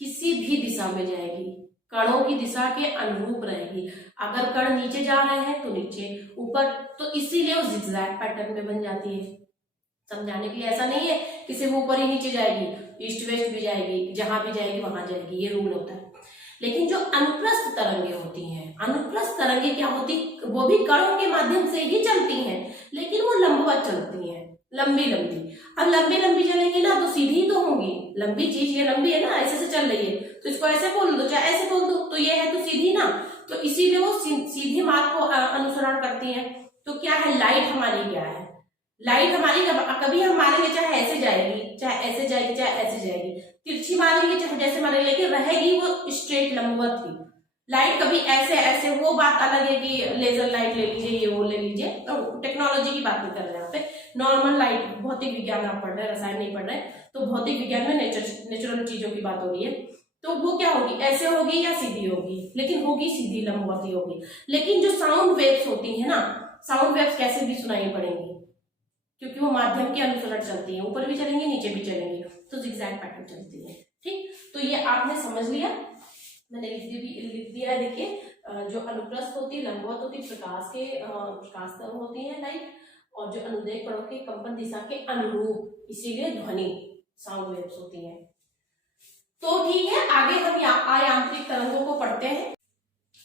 किसी भी दिशा में जाएगी, कणों की दिशा के अनुरूप रहेगी। अगर कण नीचे जा रहे हैं तो नीचे, ऊपर, तो इसीलिए वो जिगजैग पैटर्न में बन जाती है। समझाने के लिए ऐसा नहीं है कि सिर्फ ऊपर ही नीचे जाएगी, ईस्ट वेस्ट भी जाएगी, जहां भी जाएगी वहां जाएगी, ये रूल होता है। लेकिन जो अनुप्रस्थ तरंगे होती हैं, अनुप्रस्थ तरंगे क्या होती, वो भी कणों के माध्यम से ही चलती हैं, लेकिन वो लंबवत चलती हैं, लंबी लंबी। अब लंबी लंबी चलेंगी ना तो सीधी ही तो होंगी, लंबी चीज ये लंबी है ना, ऐसे से चल रही है, तो इसको ऐसे बोल दो चाहे ऐसे बोल दो, तो ये है तो सीधी ना, तो इसीलिए वो सीधी मार्ग को अनुसरण करती है। तो क्या है, लाइट हमारी क्या है, लाइट हमारी कभी हम मारेंगे चाहे ऐसे जाएगी, चाहे ऐसे जाएगी, चाहे ऐसे जाएगी, तिरछी मारेंगे चाहे जैसे मारेंगे, लेकिन रहेगी वो स्ट्रेट लंबवत ही। लाइट कभी ऐसे ऐसे, वो बात अलग है कि लेजर लाइट ले लीजिए, ये वो ले लीजिए, तो टेक्नोलॉजी की बात नहीं कर रहे हैं यहाँ पे, नॉर्मल लाइट, भौतिक विज्ञान आप पढ़ रहे हैं, रसायन नहीं पढ़ रहे, तो भौतिक विज्ञान में नेचुरल चीजों की बात हो रही है। तो वो क्या होगी, ऐसे होगी या सीधी होगी, लेकिन होगी सीधी, लंबवत ही होगी। लेकिन जो साउंड वेव्स होती है ना, साउंड वेव्स कैसे भी सुनाई पड़ेंगी, क्योंकि वो माध्यम के अनुसरण चलती है, ऊपर भी चलेंगे नीचे भी चलेंगे, तो जिगजैग पैटर्न चलती है। ठीक, तो ये आपने समझ लिया, मैंने लिख दिया है। देखिए जो अनुप्रस्थ होती है, लंबवत होती है, प्रकाश तरंग होती है लाइट, और जो अनुदैर्घ्य कणों के कंपन दिशा के अनुरूप, इसीलिए ध्वनि साउंड वेव्स होती है। तो ठीक है, आगे हम आयांत्रिक तरंगों को पढ़ते हैं।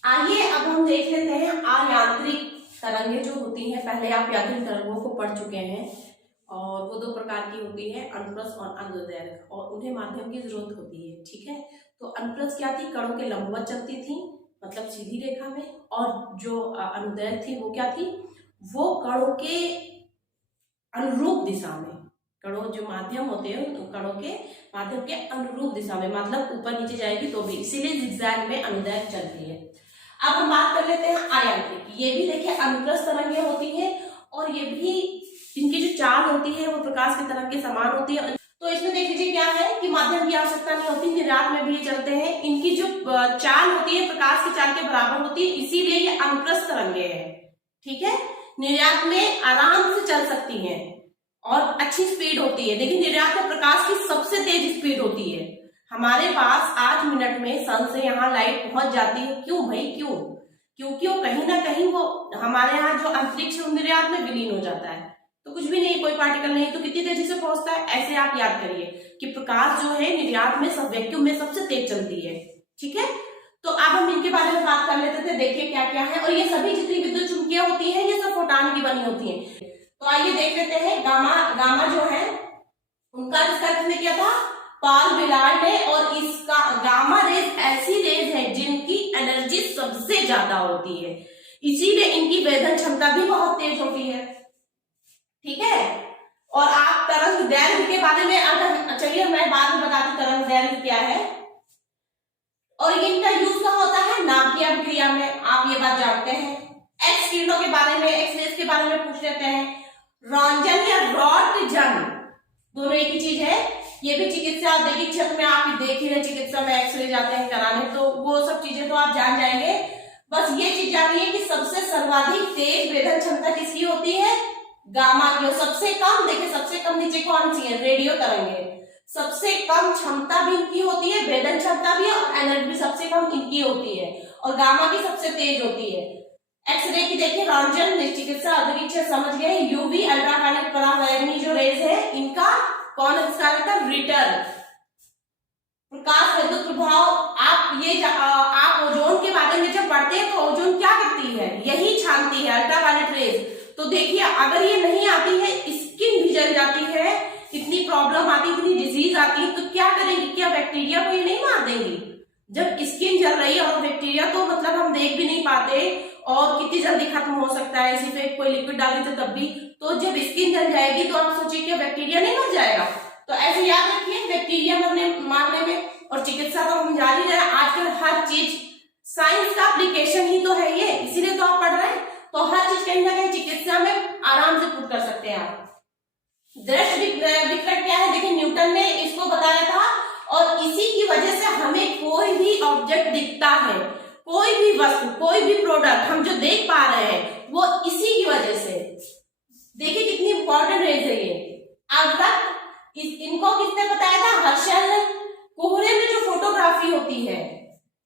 आइए अब हम देख लेते हैं आयांत्रिक तरंगे जो होती हैं। पहले आप यांत्रिक तरंगों को पढ़ चुके हैं, और वो दो प्रकार की होती है, अनुप्रस्थ और अनुदैर्घ्य, और उन्हें माध्यम की जरूरत होती है। ठीक है, तो अनुप्रस्थ क्या थी, कणों के लंबवत चलती थी, मतलब सीधी रेखा में, और जो अनुदैर्घ्य थी वो क्या थी, वो कणों के अनुरूप दिशा में, कणों जो माध्यम होते हैं तो कणों के माध्यम के अनुरूप दिशा में, मतलब ऊपर नीचे जाएगी तो भी, इसीलिए जिगजैग में अनुदैर्घ्य चलती है। अब हम बात कर लेते हैं आयांत्रिक। ये भी देखिए अनुप्रस्थ तरंगे होती है, और ये भी इनकी जो चाल होती है वो प्रकाश की तरंग के समान होती है। तो इसमें देख लीजिए क्या है कि माध्यम की आवश्यकता नहीं होती, निर्वात में भी ये चलते हैं। इनकी जो चाल होती है प्रकाश की चाल के बराबर होती है, इसीलिए ये अनुप्रस्थ तरंगे हैं। ठीक है, निर्वात में आराम से चल सकती हैं और अच्छी स्पीड होती है, लेकिन निर्वात में प्रकाश की सबसे तेज स्पीड होती है। हमारे पास 8 मिनट में सन से यहाँ लाइट पहुंच जाती है। क्यों भाई, क्यों? क्योंकि वो कहीं ना कहीं वो हमारे यहाँ जो अंतरिक्ष निर्वात में विलीन हो जाता है, तो कुछ भी नहीं, कोई पार्टिकल नहीं, तो कितनी तेजी से पहुंचता है। ऐसे आप याद करिए कि प्रकाश जो है निर्वात में, सब वैक्यूम में सबसे तेज चलती है। ठीक है, तो अब हम इनके बारे में बात कर लेते थे। देखिए क्या क्या है, और ये सभी जितनी विद्युत चुंबकियां होती हैं ये सब फोटॉन की बनी होती हैं। तो आइए देख लेते हैं। गामा जो है उनका आविष्कार किसने किया था, पॉल विलार्ड ने। और इसका गामा रेज ऐसी रेज है जिनकी एनर्जी सबसे ज्यादा होती है, इसीलिए इनकी वेधन क्षमता भी बहुत तेज होती है। ठीक है, और आप तरंग तरंग दैर्घ्य के बारे में अगर चलिए मैं बाद में बताती हूँ तरंग दैर्घ्य क्या है। और इनका यूज कहाँ होता है, नाभिकीय अभिक्रिया में, आप ये बात जानते हैं। एक्स किरणों के बारे में, एक्स रेज के बारे में पूछ लेते हैं। रॉन्जन या रॉन्टजन दोनों एक ही चीज है। ये भी चिकित्सा औद्योगिक क्षेत्र में आप देख ही रहे, चिकित्सा में एक्सरे जाते हैं कराने, तो वो सब चीजें तो आप जान जाएंगे। बस ये चीज जानिए कि सबसे सर्वाधिक तेज वेधन क्षमता किसकी होती है, गामा की। और सबसे कम, देखिए सबसे कम नीचे कौन सी है, रेडियो तरंगे। सबसे कम क्षमता भी इनकी होती है, वेधन क्षमता भी और एनर्जी भी सबसे कम इनकी होती है, और गामा की सबसे तेज होती है। एक्सरे की देखिए रॉन्जन चिकित्सा औद्योगिक क्षेत्र समझ गए। यूवी अल्ट्रावायलेट पराबैंगनी जो रेज है इनका कौन आविष्कार था, रिटर। प्रकाश विद्युत प्रभाव, आप ओजोन के बारे में जब पढ़ते हैं तो ओजोन क्या करती है, यही छानती है, अल्ट्रावायलेट रेज। तो देखिए अगर ये नहीं आती है, स्किन भी जल जाती है, इतनी प्रॉब्लम आती है, इतनी डिजीज आती है, तो क्या करेंगे, क्या बैक्टीरिया को ये नहीं मार देंगी। जब स्किन जल रही है और बैक्टीरिया तो मतलब हम देख भी नहीं पाते और कितनी जल्दी खत्म हो सकता है, इसी पे कोई लिक्विड डाली तो तब भी। तो जब स्किन जल जाएगी तो आप सोचिए कि बैक्टीरिया नहीं मर जाएगा। तो ऐसे याद रखिए बैक्टीरिया मारने में। और चिकित्सा तो हम जान ही रहे, आजकल हर चीज साइंस का एप्लीकेशन ही तो है ये, इसीलिए तो आप पढ़ रहे हैं। तो हर चीज कहीं ना कहीं चिकित्सा में आराम से पुट कर सकते हैं आप। दृश्य विकृत क्या है, देखिए न्यूटन ने इसको बताया था, और इसी की वजह से हमें कोई भी ऑब्जेक्ट दिखता है, कोई भी वस्तु, कोई भी प्रोडक्ट हम जो देख पा रहे हैं वो इसी की वजह से। देखिए कितनी इंपॉर्टेंट रेज है ये। आज तक इनको किसने बताया था, हर्शल ने। कोहरे में जो फोटोग्राफी होती है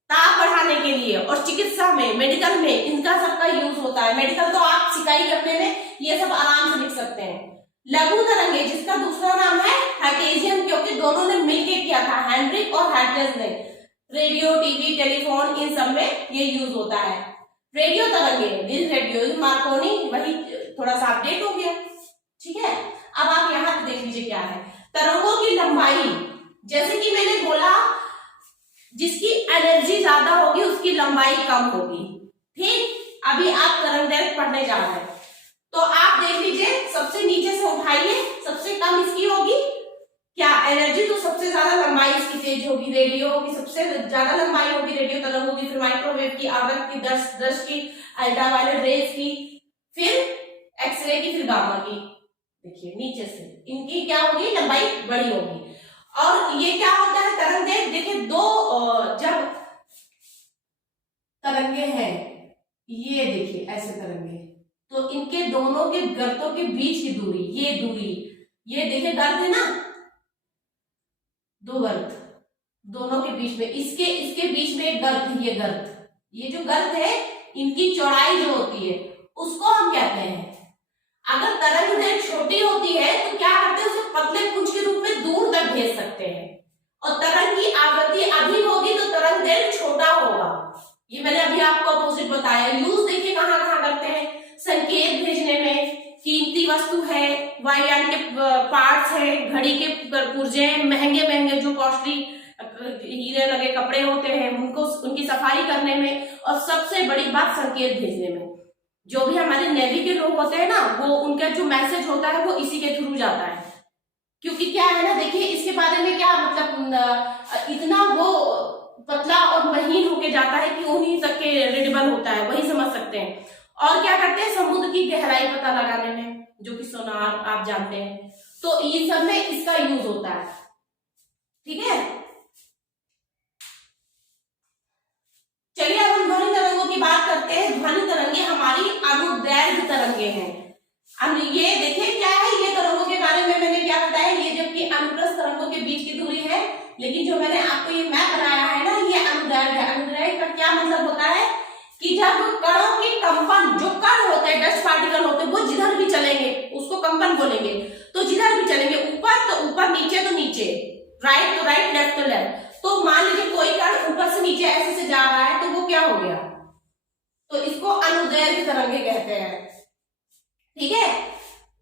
ताप बढ़ाने के लिए, और चिकित्सा में, मेडिकल में इनका सबका यूज होता है। मेडिकल तो आप सिकाई करने में ये सब आराम से लिख सकते हैं। लघु तरंगे जिसका दूसरा नाम है हाइटेजियम, क्योंकि दोनों ने मिलकर किया था, हेनरिक और हाइटेज ने। रेडियो, टीवी, टेलीफोन इन सब में ये यूज होता है। रेडियो तरंगे, दिस रेडियो मार्कोनी, वही थोड़ा सा अपडेट हो गया, ठीक है। अब आप यहाँ पे देख लीजिए क्या है, तरंगों की लंबाई। जैसे कि मैंने बोला, जिसकी एनर्जी ज्यादा होगी उसकी लंबाई कम होगी, ठीक। अभी आप तरंग दैर्घ्य पढ़ने जा रहे हैं, तो आप देख लीजिए, सबसे नीचे से उठाइए, सबसे कम इसकी होगी क्या, एनर्जी। तो सबसे ज्यादा लंबाई इसकी तेज होगी, रेडियो की सबसे ज्यादा लंबाई होगी, रेडियो तरंग होगी, फिर माइक्रोवेव की, आवृत्ति की, दर्श की, अल्ट्रावायलेट रेज की, फिर एक्सरे की, फिर गामा की। देखिए नीचे से इनकी क्या होगी, लंबाई बड़ी होगी। और ये क्या होता है तरंग दैर्घ्य, देखिए दो जब तरंगे हैं, ये देखिए ऐसे तरंगे, तो इनके दोनों के गर्तों के बीच की दूरी, ये दूरी, ये देखिए गर्त है ना, दो गर्त दोनों के बीच में, इसके बीच में एक गर्त है, ये गर्त, ये जो गर्त है इनकी चौड़ाई जो होती है उसको हम कहते हैं। अगर तरंग दैर्घ्य छोटी होती है तो क्या करते हैं, उसे पतले पुंज के रूप में दूर तक भेज सकते हैं, और तरंग की आवृत्ति अधिक होगी तो तरंग दैर्घ्य छोटा होगा। ये मैंने अभी आपको अपोजिट बताया। यूज देखिए कहाँ कहाँ करते हैं, संकेत भेजने में, कीमती वस्तु है, वायुयान के पार्ट्स है, घड़ी के पुर्जे, महंगे महंगे जो कॉस्टली हीरे लगे कपड़े होते हैं उनको, उनकी सफाई करने में, और सबसे बड़ी बात संकेत भेजने में। जो भी हमारे नेवी के लोग होते हैं ना, वो उनका जो मैसेज होता है वो इसी के थ्रू जाता है। क्योंकि क्या है ना, देखिए इसके बारे में क्या मतलब, इतना वो पतला और महीन होके जाता है कि उन्हीं तक के रीडेबल होता है, वही समझ सकते हैं। और क्या करते हैं, समुद्र की गहराई पता लगाने में, जो कि सोनार आप जानते हैं, तो ये सब में इसका यूज होता है, ठीक है। चलिए अब हम ध्वनि तरंगों की बात करते हैं। ध्वनि तरंगे हमारी अनुदैर्घ्य तरंगे हैं। अब ये देखिए क्या है, ये तरंगों के बारे में मैंने क्या बताया, ये जबकि अनुप्रस्थ तरंगों के बीच की दूरी है, लेकिन जो मैंने आपको ये मैप बनाया है ना, ये अनुदैर्घ्य है। अनुदैर्घ्य का क्या मतलब होता है कि जब कणों के कंपन, जो कण होते हैं, डस्ट पार्टिकल होते हैं, वो जिधर भी चलेंगे उसको कंपन बोलेंगे। तो जिधर भी चलेंगे, ऊपर तो ऊपर, नीचे तो नीचे, राइट तो राइट, लेफ्ट तो लेफ्ट। तो मान लीजिए कोई कण ऊपर से नीचे ऐसे से जा रहा है, तो वो क्या हो गया, तो इसको अनुदैर्घ्य तरंगे कहते हैं, ठीक है।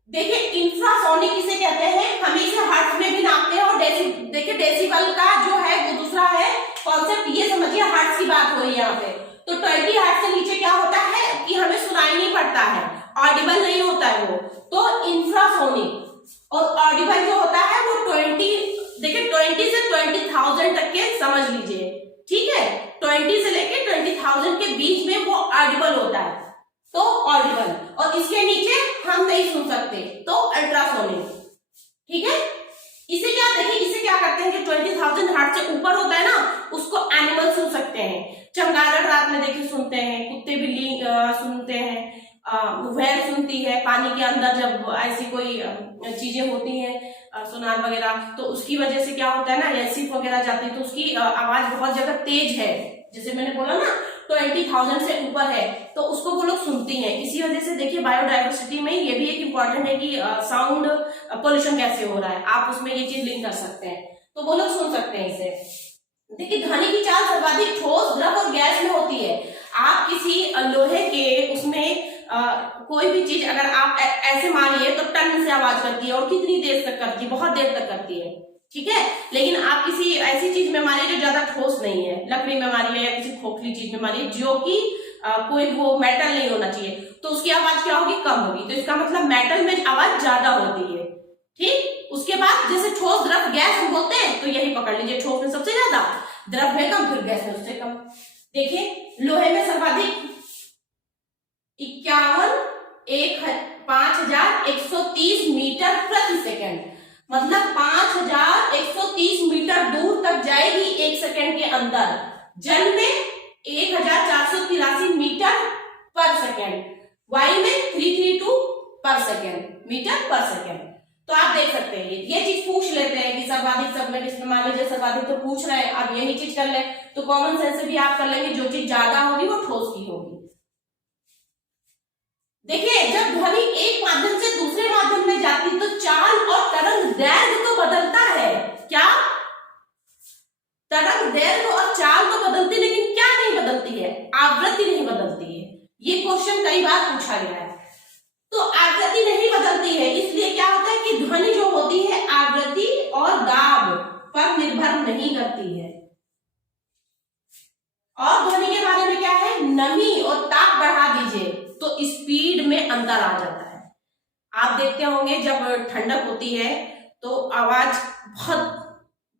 देखिए इंफ्रासोनिक किसे कहते हैं, हम इसे हर्ट्ज में भी नापते हैं, और देखिए डेसिबल का जो है वो दूसरा है कॉन्सेप्ट, ये समझिए हर्ट्ज की बात हो रही है यहाँ पे। तो 20 हर्ट्ज से नीचे क्या होता है कि हमें सुनाई नहीं पड़ता है, ऑडिबल नहीं होता है वो, तो इंफ्रासोनिक। और ऑडिबल जो होता है वो 20, देखिए 20 से 20,000 तक के समझ लीजिए, ठीक है, 20 से लेके 20,000 के बीच में वो ऑडिबल होता है, तो ऑडिबल। और इसके नीचे हम नहीं सुन सकते, तो अल्ट्रासोनिक, ठीक है। इसे क्या, देखिए इसे क्या करते हैं कि 20,000 हर्ट्ज से ऊपर होता है ना, उसको एनिमल सुन सकते हैं। चमगादड़ रात में देखिए सुनते हैं, कुत्ते बिल्ली सुनते हैं, व्हेल सुनती है पानी के अंदर जब ऐसी कोई चीजें होती हैं, सुनार वगैरह, तो उसकी वजह से क्या होता है ना, रेसिप वगैरह जाती है तो उसकी आवाज बहुत ज्यादा तेज है, जैसे मैंने बोला ना 20,000 से ऊपर है, तो उसको वो लोग सुनती हैं। इसी वजह से देखिए बायोडाइवर्सिटी में ये भी एक इम्पॉर्टेंट है कि साउंड पोल्यूशन कैसे हो रहा है, आप उसमें ये चीज लिंक कर सकते हैं, तो वो लोग सुन सकते हैं इसे। देखिए ध्वनि की चाल सर्वाधिक ठोस, द्रव और गैस में होती है। आप किसी लोहे के उसमें कोई भी चीज अगर आप ऐसे मारिए तो टन से आवाज करती है, और कितनी देर तक करती है, बहुत देर तक करती है, ठीक है। लेकिन आप किसी ऐसी चीज में मारिए जो ज्यादा ठोस नहीं है, लकड़ी में मारिए या किसी खोखली चीज में मारिए जो कि कोई वो मेटल नहीं होना चाहिए, तो उसकी आवाज क्या होगी, कम होगी। तो इसका मतलब मेटल में आवाज ज्यादा होती है, ठीक। उसके बाद जैसे ठोस, द्रव, गैस हम बोलते हैं, तो यही पकड़ लीजिए, ठोस में सबसे ज्यादा, द्रव में कम, फिर गैस में उससे कम। देखिए लोहे में सर्वाधिक 5130 मीटर प्रति सेकेंड, मतलब 5130 मीटर दूर तक जाएगी एक सेकेंड के अंदर। जल में 1483 मीटर पर सेकेंड, वायु में 332 पर सेकेंड, मीटर पर सेकेंड। तो आप देख सकते हैं ये चीज पूछ लेते हैं कि सर्वाधिक सब में किसमें, मान लीजिए सर्वाधिक तो पूछ रहे हैं, आप यही चीज कर ले तो कॉमन सेंस से भी आप कर लेंगे, जो चीज ज्यादा होगी वो ठोस की होगी। देखिए जब ध्वनि एक माध्यम से दूसरे माध्यम में जाती तो चाल और तरंग दैर्घ्य तो बदलता है, क्या, तरंग दैर्घ्य और चाल तो बदलती, लेकिन क्या नहीं बदलती है, आवृत्ति नहीं बदलती है। ये क्वेश्चन कई बार पूछा गया है। तो आवृत्ति नहीं बदलती है, इसलिए क्या होता है कि ध्वनि जो होती है आवृत्ति और दाब पर निर्भर नहीं करती है। और ध्वनि के बारे में क्या है, नमी और ताप बढ़ा दीजिए तो स्पीड में अंतर आ जाता है। आप देखते होंगे जब ठंडक होती है तो आवाज बहुत,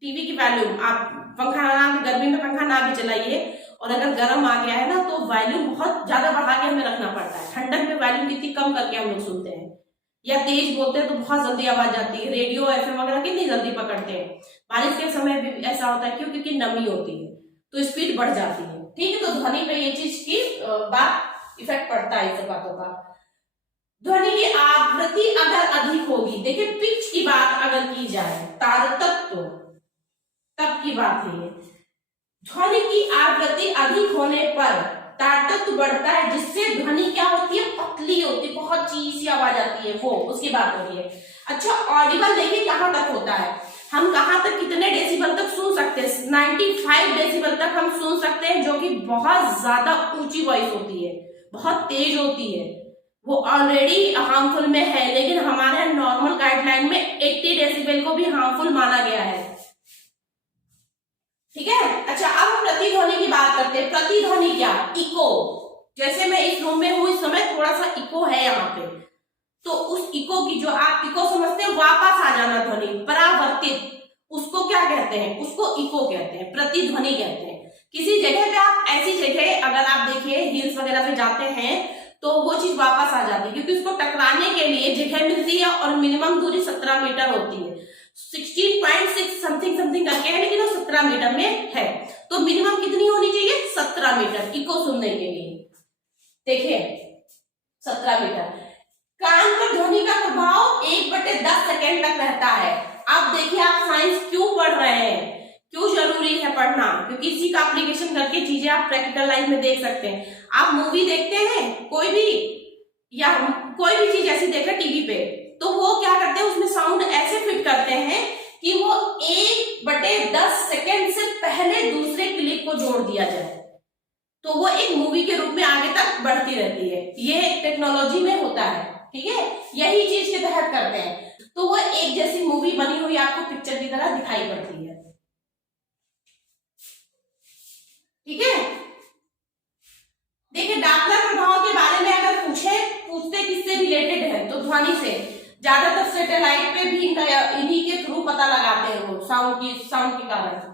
टीवी की वॉल्यूम आप पंखा ना, गर्मी में पंखा ना भी चलाइए, और अगर गर्म आ गया है ना तो वॉल्यूम बहुत ज्यादा बढ़ा के हमें रखना पड़ता है। ठंडक में वॉल्यूम कितनी कम करके हम लोग सुनते हैं, या तेज बोलते हैं तो बहुत जल्दी आवाज आती है। रेडियो एफएम वगैरह कितनी जल्दी पकड़ते हैं। बारिश के समय भी ऐसा होता है, क्योंकि नमी होती है तो स्पीड बढ़ जाती है, ठीक है। तो ध्वनि पे ये चीज की बात इफेक्ट पड़ता है, इस बातों का। ध्वनि की आवृत्ति अगर अधिक होगी, देखिए पिच की बात अगर की जाए, तारतत्व तब की बात है ये। ध्वनि की आवृत्ति अधिक होने पर तारतत्व बढ़ता है, जिससे ध्वनि क्या होती है, पतली होती है, बहुत चीज सी आवाज आती है, वो उसकी बात हो रही है। अच्छा ऑडिबल देखिए कहां तक होता है, हम कहां तक कितने डेसिबल तक सुन सकते हैं, 95 डेसिबल तक हम सुन सकते हैं, जो कि बहुत ज्यादा ऊंची वॉइस होती है, बहुत तेज होती है, वो ऑलरेडी हार्मफुल में है। लेकिन हमारे नॉर्मल गाइडलाइन में 80 डेसिबल को भी हार्मफुल माना गया है, ठीक है। अच्छा अब हम प्रतिध्वनि की बात करते हैं। प्रतिध्वनि क्या, इको, जैसे मैं इस रूम में हूं इस समय थोड़ा सा इको है यहाँ पे, तो उस इको की, जो आप इको समझते हैं वापस आ जाना ध्वनि, परावर्तित, उसको क्या कहते हैं, उसको इको कहते हैं, प्रतिध्वनि कहते हैं। किसी जगह पे आप, ऐसी जगह अगर आप देखिए हिल्स वगैरह पे जाते हैं तो वो चीज वापस आ जाती है, क्योंकि उसको टकराने के लिए जगह मिलती है, और मिनिमम दूरी 17 मीटर होती है, 16.6 समथिंग समथिंग करके है, लेकिन वो 17 मीटर में है। तो मिनिमम कितनी होनी चाहिए, 17 मीटर इको सुनने के लिए। देखिए 17 मीटर। कान पर ध्वनि का प्रभाव 1/10 सेकेंड तक रहता है। अब देखिए आप साइंस क्यों पढ़ रहे हैं, क्यों जरूरी है पढ़ना, क्योंकि इसी का एप्लीकेशन करके चीजें आप प्रैक्टिकल लाइफ में देख सकते हैं। आप मूवी देखते हैं कोई भी, या कोई भी चीज ऐसी देखे टीवी पे, तो वो क्या करते हैं, उसमें साउंड ऐसे फिट करते हैं कि वो 1/10 सेकेंड से पहले दूसरे क्लिप को जोड़ दिया जाए, तो वो एक मूवी के रूप में आगे तक बढ़ती रहती है। ये टेक्नोलॉजी में होता है, ठीक है, यही चीज के तहत करते हैं, तो वो एक जैसी मूवी बनी हुई आपको पिक्चर की तरह दिखाई पड़ती है, ठीक है। देखिए डॉपलर प्रभाव के बारे में अगर पूछते किससे रिलेटेड है, तो ध्वनि से। ज्यादातर सैटेलाइट पे भी इन्हीं के थ्रू पता लगाते हैं वो, साउंड के कारण।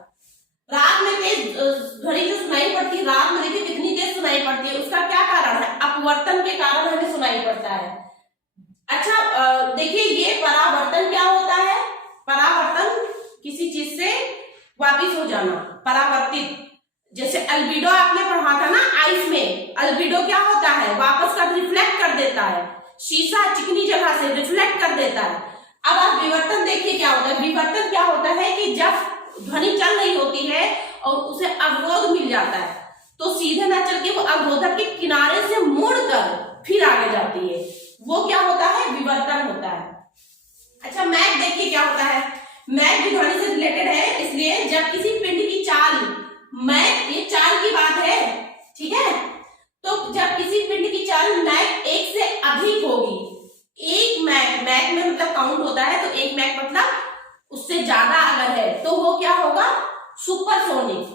रात में तेज ध्वनि जो सुनाई पड़ती है, रात में देखिए कितनी तेज सुनाई पड़ती है, उसका क्या कारण है? अपवर्तन के कारण हमें सुनाई पड़ता है। अच्छा देखिए ये परावर्तन क्या होता है? परावर्तन किसी चीज से वापिस हो जाना, परावर्तित। जैसे अल्बिडो आपने पढ़ा था ना आइस में, अल्बिडो क्या होता है? वापस का रिफ्लेक्ट कर देता है, शीशा चिकनी जगह से रिफ्लेक्ट कर देता है। अब आप विवर्तन देखिए क्या होता है। विवर्तन क्या होता है कि जब ध्वनि चल रही होती है और उसे अवरोध मिल जाता है तो सीधे ना चल के वो अवरोधक के किनारे से मुड़कर फिर आगे जाती है, वो क्या होता है? विवर्तन होता है। अच्छा मैग देखिए क्या होता है। मैग भी ध्वनि से रिलेटेड है, इसलिए जब किसी पिंड की चाल, मैग ये चाल की बात है, ठीक है, तो जब किसी पिंड की चाल मैग 1 से अधिक होगी, एक मैग में मतलब काउंट होता है, तो एक मैग मतलब उससे ज्यादा अगर है तो वो क्या होगा? सुपरसोनिक।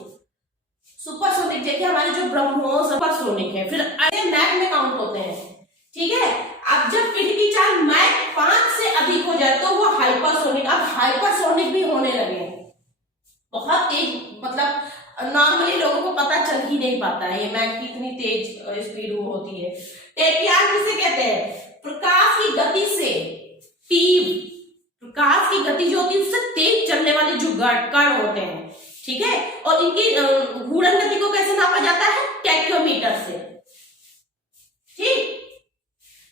सुपरसोनिक देखिए हमारे जो ब्रह्मोस सुपरसोनिक है, फिर अरे मैग में काउंट होते हैं, ठीक है। अब जब पिंड की चाल मैग 5 से अधिक हो जाए तो वो हाइपरसोनिक। अब हाइपरसोनिक भी होने लगे, बहुत तेज, मतलब नॉर्मली लोगों को पता चल ही नहीं पाता है ये मैग की इतनी तेज स्पीड होती है। टेपियार किसे कहते हैं? प्रकाश की गति से तीव्र, प्रकाश की गति जो होती है उससे तेज चलने वाले जो कण होते हैं, ठीक है। और इनकी घूर्णन गति को कैसे नापा जाता है? टैक्योमीटर से, ठीक।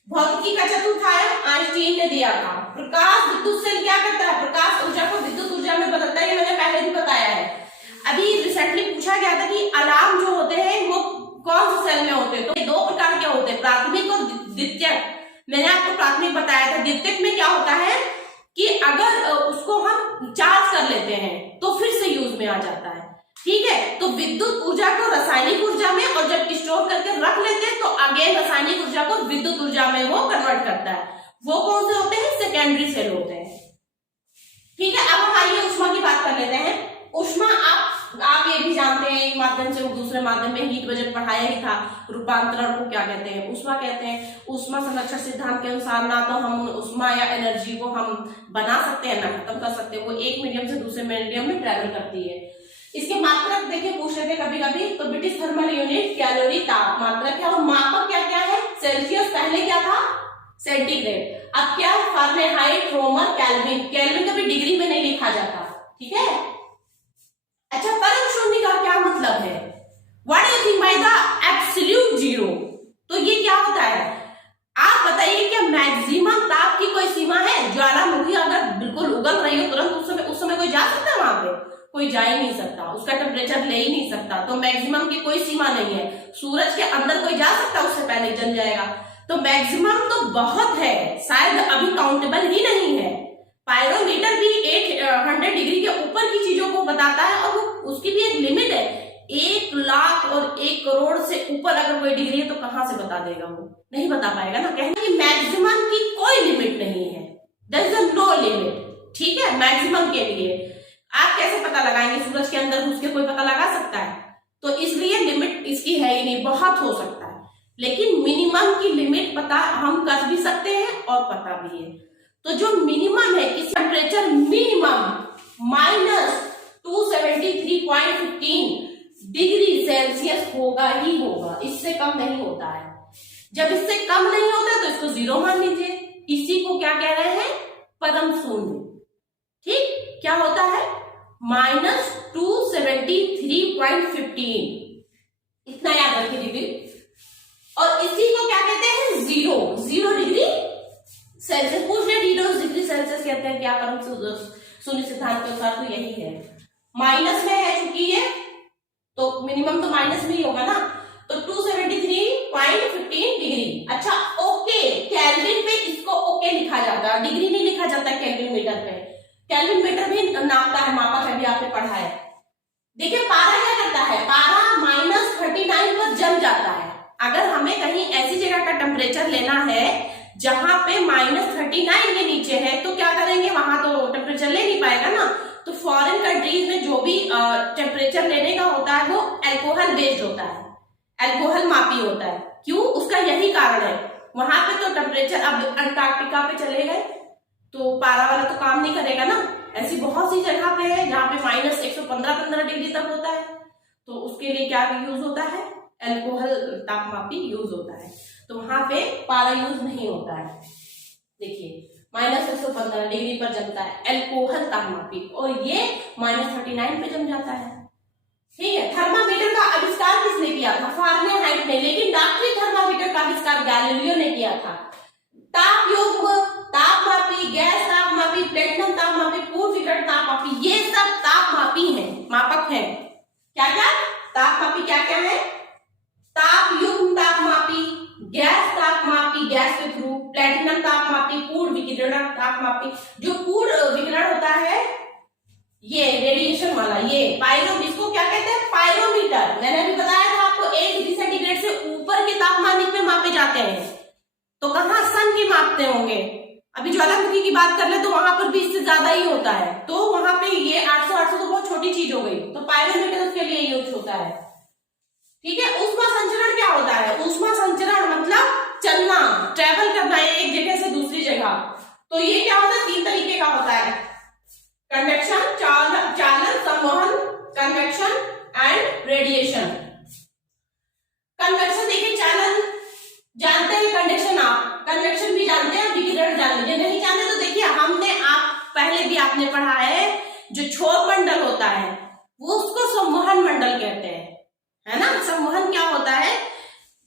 भौतिकी का चतुर्थ आयाम आइंस्टीन ने दिया था। प्रकाश विद्युत से क्या करता है? प्रकाश ऊर्जा को विद्युत ऊर्जा में बदलता है, ये मैंने पहले भी बताया है। अभी रिसेंटली पूछा गया था कि अलार्म जो होते हैं वो कौन से सेल में होते हैं? तो 2 प्रकार के होते हैं, प्राथमिक और द्वितीयक। मैंने आपको प्राथमिक बताया था। द्वितीयक में क्या होता है कि अगर उसको हम चार्ज कर लेते हैं तो फिर से यूज में आ जाता है, ठीक है। तो विद्युत ऊर्जा को रासायनिक ऊर्जा में, और जब स्टोर करके रख लेते हैं तो अगेन रासायनिक ऊर्जा को विद्युत ऊर्जा में वो कन्वर्ट करता है। वो कौन से होते हैं? सेकेंडरी सेल होते हैं, ठीक है। अब हम आइए ऊष्मा की बात कर लेते हैं। ऊष्मा आप ये भी जानते हैं, एक माध्यम से दूसरे माध्यम में हीट बजट पढ़ाया ही था। रूपांतरण को क्या कहते हैं? ऊष्मा कहते हैं। ऊष्मा संरक्षण सिद्धांत के अनुसार ना तो हम ऊष्मा या एनर्जी को हम बना सकते हैं ना खत्म कर सकते हैं, वो एक मीडियम से दूसरे मीडियम में ट्रेवल करती है। इसके मात्रक देखिए पूछ लेते कभी कभी, तो ब्रिटिश थर्मल यूनिट, कैलोरी, ताप मात्रक है, और मापक क्या क्या है? सेल्सियस पहले क्या था? सेंटीग्रेड। अब क्या? Fahrenheit, Roman, kelvin. केल्विन कभी डिग्री में नहीं लिखा जाता, ठीक है। अच्छा परम शून्य का क्या मतलब है? What do you think by the absolute zero? तो ये क्या होता है? आप बताइए क्या मैक्सिमम ताप की कोई सीमा है? ज्वालामुखी अगर बिल्कुल उगल रही हो तुरंत उस समय कोई जा सकता है वहां पे? कोई जा ही नहीं सकता, उसका टेम्परेचर ले ही नहीं सकता, तो मैक्सिमम की कोई सीमा नहीं है। सूरज के अंदर कोई जा सकता, उससे पहले जल जाएगा। तो मैक्सिमम तो बहुत है, शायद अभी काउंटेबल ही नहीं है। पायरोमीटर भी 800 डिग्री के ऊपर की चीजों को बताता है, और वो उसकी भी एक लिमिट है। 1 लाख और 1 करोड़ से ऊपर अगर कोई डिग्री है तो कहां से बता देगा? वो नहीं बता पाएगा ना। कहना कि मैक्सिमम की कोई लिमिट नहीं है, देयर इज नो लिमिट, ठीक है। मैक्सिमम के लिए आप कैसे पता लगाएंगे? सूरज के अंदर घुस के कोई पता लगा सकता है? तो इसलिए लिमिट इसकी है ही नहीं, बहुत हो सकता है, लेकिन मिनिमम की लिमिट पता हम कर भी सकते हैं और पता भी है। तो जो मिनिमम है, किसी टेम्परेचर मिनिमम -273.15 डिग्री सेल्सियस होगा ही होगा, इससे कम नहीं होता है। जब इससे कम नहीं होता तो इसको 0 मान लीजिए। इसी को क्या कह रहे हैं? परम शून्य, ठीक। क्या होता है? -273.15, इतना याद रखिए डिग्री। और इसी को क्या कहते हैं? 0 डिग्री सेल्सियस। पूछ ले डिग्री सेल्सियस कहते हैं क्या? परम शून्य सिद्धांत के अनुसार तो यही है। माइनस में है चूंकि ये, तो मिनिमम तो माइनस में ही होगा ना, तो 273.15 डिग्री। अच्छा ओके, केल्विन पे इसको ओके लिखा जाता है, डिग्री नहीं लिखा जाता है केल्विन मीटर पे। केल्विन मीटर भी नापता है, मापक है, भी आपने पढ़ा है। देखिए पारा क्या करता है? पारा -39 पर जम जाता है। अगर हमें कहीं ऐसी जगह का टेम्परेचर लेना है जहां पे -39 के नीचे है, तो क्या करेंगे? वहां तो टेम्परेचर ले नहीं पाएगा ना। तो फॉरेन कंट्रीज में जो भी टेम्परेचर लेने का होता है वो अल्कोहल बेस्ड होता है, अल्कोहल मापी होता है। क्यों? उसका यही कारण है। वहां पे तो टेम्परेचर, अब अंटार्कटिका पे चले गए, पारा वाला तो काम नहीं करेगा ना। ऐसी बहुत सी जगह पे है जहाँ पे -115 डिग्री तक होता है, तो उसके लिए क्या यूज होता है, अल्कोहल तापमापी यूज होता है, तो वहां पे पारा यूज नहीं होता है। देखिए -115 डिग्री पर जमता है अल्कोहल तापमापी, और ये -39 पे जम जाता है। ठीक है, थर्मामीटर का आविष्कार किसने किया था, फारेनहाइट ने, लेकिन डॉक्टरी थर्मामीटर का आविष्कार गैलीलियो ने किया था। ताप युग्म, तापमापी, गैस तापमापी, प्लेटिनम तापमापी, पूर्व विकिरण तापमापी, ये सब तापमापी हैं, मापक हैं। क्या क्या तापमापी, क्या क्या है, ताप युग्म तापमापी, गैस तापमापी, गैस के थ्रू, प्लेटिनम तापमापी, पूर्व विकिरण तापमापी। जो पूर्व विकिरण होता है ये रेडिएशन वाला, ये पायरो, इसको क्या कहते हैं, पायरोमीटर। मैंने अभी बताया था आपको 1 डिग्री सेंटीग्रेड से ऊपर के तापमान इसमें मापे जाते हैं। तो कहाँ सन की मापते होंगे, अभी ज्वालामुखी की बात कर ले तो वहां पर भी इससे ज्यादा ही होता है, तो वहां पे ये 800 तो बहुत छोटी चीज हो गई, तो पायरोमीटर उसके लिए यूज होता है। ठीक है, ऊष्मा संचरण क्या होता है, ऊष्मा संचरण मतलब चलना, ट्रेवल करना एक जगह से दूसरी जगह। तो ये क्या होता है, 3 तरीके का होता है, कन्वेक्शन, चालन, संवहन, कन्वेक्शन एंड रेडिएशन। कन्वेक्शन देखिए, चालन जानते हैं, कंडक्शन आप, कन्वेक्शन भी जानते हैं, विकिरण जान लीजिए, नहीं जानते तो देखिए हमने आप पहले भी आपने पढ़ा है, जो क्षोभ मंडल होता है वो उसको संवहन मंडल कहते हैं, है ना। संवहन क्या होता है,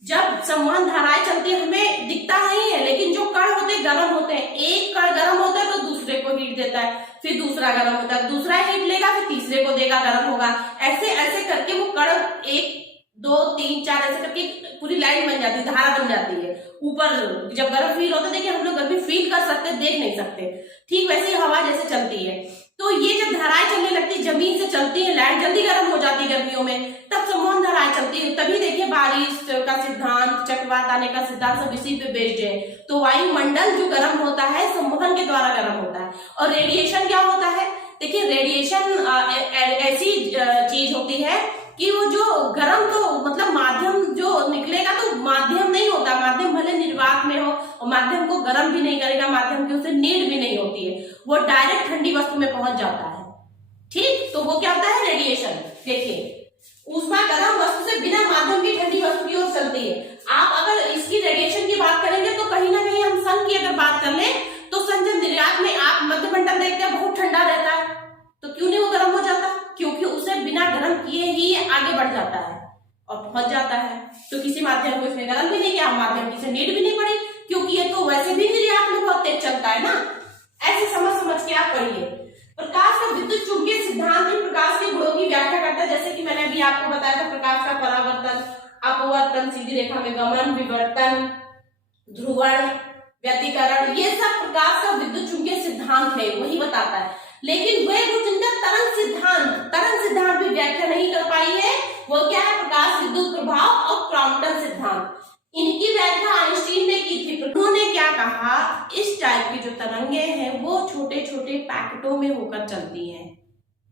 जब संवहन धाराएं चलती है हमें दिखता नहीं है, लेकिन जो कण होते हैं गर्म होते हैं, एक कण गर्म होता है तो दूसरे को हीट देता है, फिर दूसरा गर्म होता है, दूसरा हीट लेगा, फिर तीसरे को देगा, गर्म होगा, ऐसे ऐसे करके वो कण 1 2 3 4 ऐसे करके पूरी लाइन बन जाती है, धारा बन जाती है। ऊपर जब गर्म फील होता है, देखिए हम लोग गर्मी फील कर सकते, देख नहीं सकते, ठीक वैसे ही हवा जैसे चलती है। तो ये जब धाराएं चलने लगती, जमीन से चलती है, लैंड जल्दी गर्म हो जाती है गर्मियों में, तब संवहन धाराएं चलती है। तभी देखिए बारिश का सिद्धांत, चक्रवात आने का सिद्धांत सब इसी पे बेस्ड है। तो वायुमंडल जो गर्म होता है संवहन के द्वारा गर्म होता है। और रेडिएशन क्या होता है, देखिए रेडिएशन ऐसी चीज होती है कि वो जो गर्म, तो मतलब माध्यम जो निकलेगा तो माध्यम नहीं होता, माध्यम भले निर्वात में हो और माध्यम को गर्म भी नहीं करेगा, माध्यम की उसे नीड भी नहीं होती है, वो डायरेक्ट ठंडी वस्तु में पहुंच जाता है। ठीक, तो वो क्या होता है, रेडिएशन। देखिए ऊष्मा गर्म वस्तु से बिना माध्यम की ठंडी वस्तु की ओर चलती है। आप अगर इसकी रेडिएशन की बात करेंगे तो कहीं ना कहीं हम सन की अगर बात कर ले तो सन जब निर्यात में आप मध्यमंडल देखते हैं बहुत ठंडा रहता है, तो क्यों नहीं वो गर्म हो जाता, क्योंकि उसे बिना गर्म किए ही आगे बढ़ जाता है और पहुंच जाता है। तो किसी माध्यम को इसमें गर्म भी नहीं किया, माध्यम की से नीड भी नहीं पड़ी, क्योंकि ये तो वैसे भी निर्यात में बहुत तेज चलता है ना। ऐसे समझ के आप पढ़िए। प्रकाश का विद्युत चुंबकीय सिद्धांत ही प्रकाश के गुणों की व्याख्या करता है, जैसे कि मैंने अभी आपको बताया था, प्रकाश का परावर्तन, अपवर्तन, सीधी रेखा में गमन, विवर्तन, ध्रुवण, व्यतिकरण, ये सब प्रकाश का विद्युत चुंबकीय सिद्धांत है, वही बताता है। लेकिन वह जिनका तरंग सिद्धांत भी व्याख्या नहीं कर पाई है, वो क्या है, प्रकाश विद्युत प्रभाव और क्रॉम्पटन सिद्धांत। इनकी व्याख्या आइंस्टीन ने की थी। उन्होंने क्या कहा, इस टाइप की जो तरंगे हैं वो छोटे छोटे पैकेटों में होकर चलती हैं,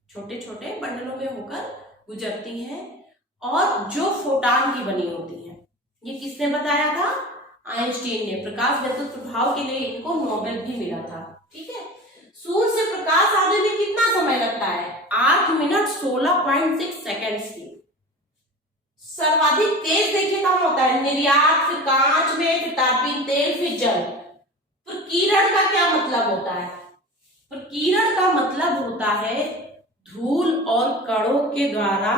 छोटे छोटे बंडलों में होकर गुजरती हैं, और जो फोटॉन की बनी होती हैं। ये किसने बताया था, आइंस्टीन ने। प्रकाश विद्युत प्रभाव के लिए इनको नोबेल भी मिला था। ठीक है, सूर्य से प्रकाश आने में कितना समय लगता है, 8 मिनट 16.6 सेकेंड्स की। सर्वाधिक तेज देखिए कहाँ होता है, निर्यात, फिर कांच में, फिर तापीन तेल, फिर जल। प्रकीर्णन का क्या मतलब होता है, प्रकीर्णन का मतलब होता है धूल और कणों के द्वारा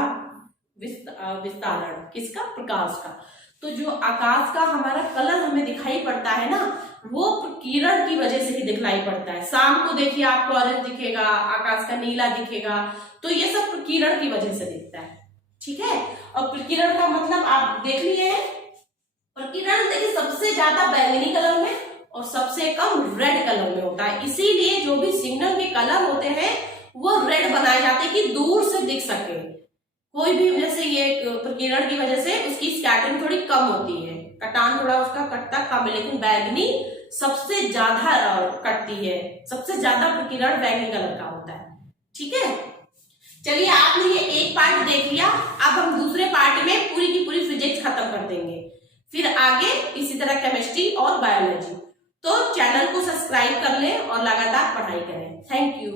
विस्तारण, किसका, प्रकाश का। तो जो आकाश का हमारा कलर हमें दिखाई पड़ता है ना, वो प्रकीर्णन की वजह से ही दिखाई पड़ता है। शाम को देखिए आपको ऑरेंज दिखेगा, आकाश का नीला दिखेगा, तो ये सब प्रकीर्णन की वजह से दिखता है। ठीक है, और प्रकीर्णन का मतलब आप देख लिए हैं, प्रकीर्णन देखिए सबसे ज्यादा बैंगनी कलर में और सबसे कम रेड कलर में होता है। इसीलिए जो भी सिग्नल के कलर होते हैं वो रेड बनाए जाते हैं कि दूर से दिख सके। कोई भी, जैसे ये प्रकीर्णन की वजह से उसकी स्कैटरिंग थोड़ी कम होती है, कटान थोड़ा उसका कटता कम है, लेकिन बैंगनी सबसे ज्यादा कटती है, सबसे ज्यादा प्रकीर्णन बैंगनी कलर का होता है। ठीक है, चलिए आपने ये एक पार्ट देख लिया, अब हम दूसरे पार्ट में पूरी की पूरी फिजिक्स खत्म कर देंगे, फिर आगे इसी तरह केमिस्ट्री और बायोलॉजी। तो चैनल को सब्सक्राइब कर लें और लगातार पढ़ाई करें। Thank you.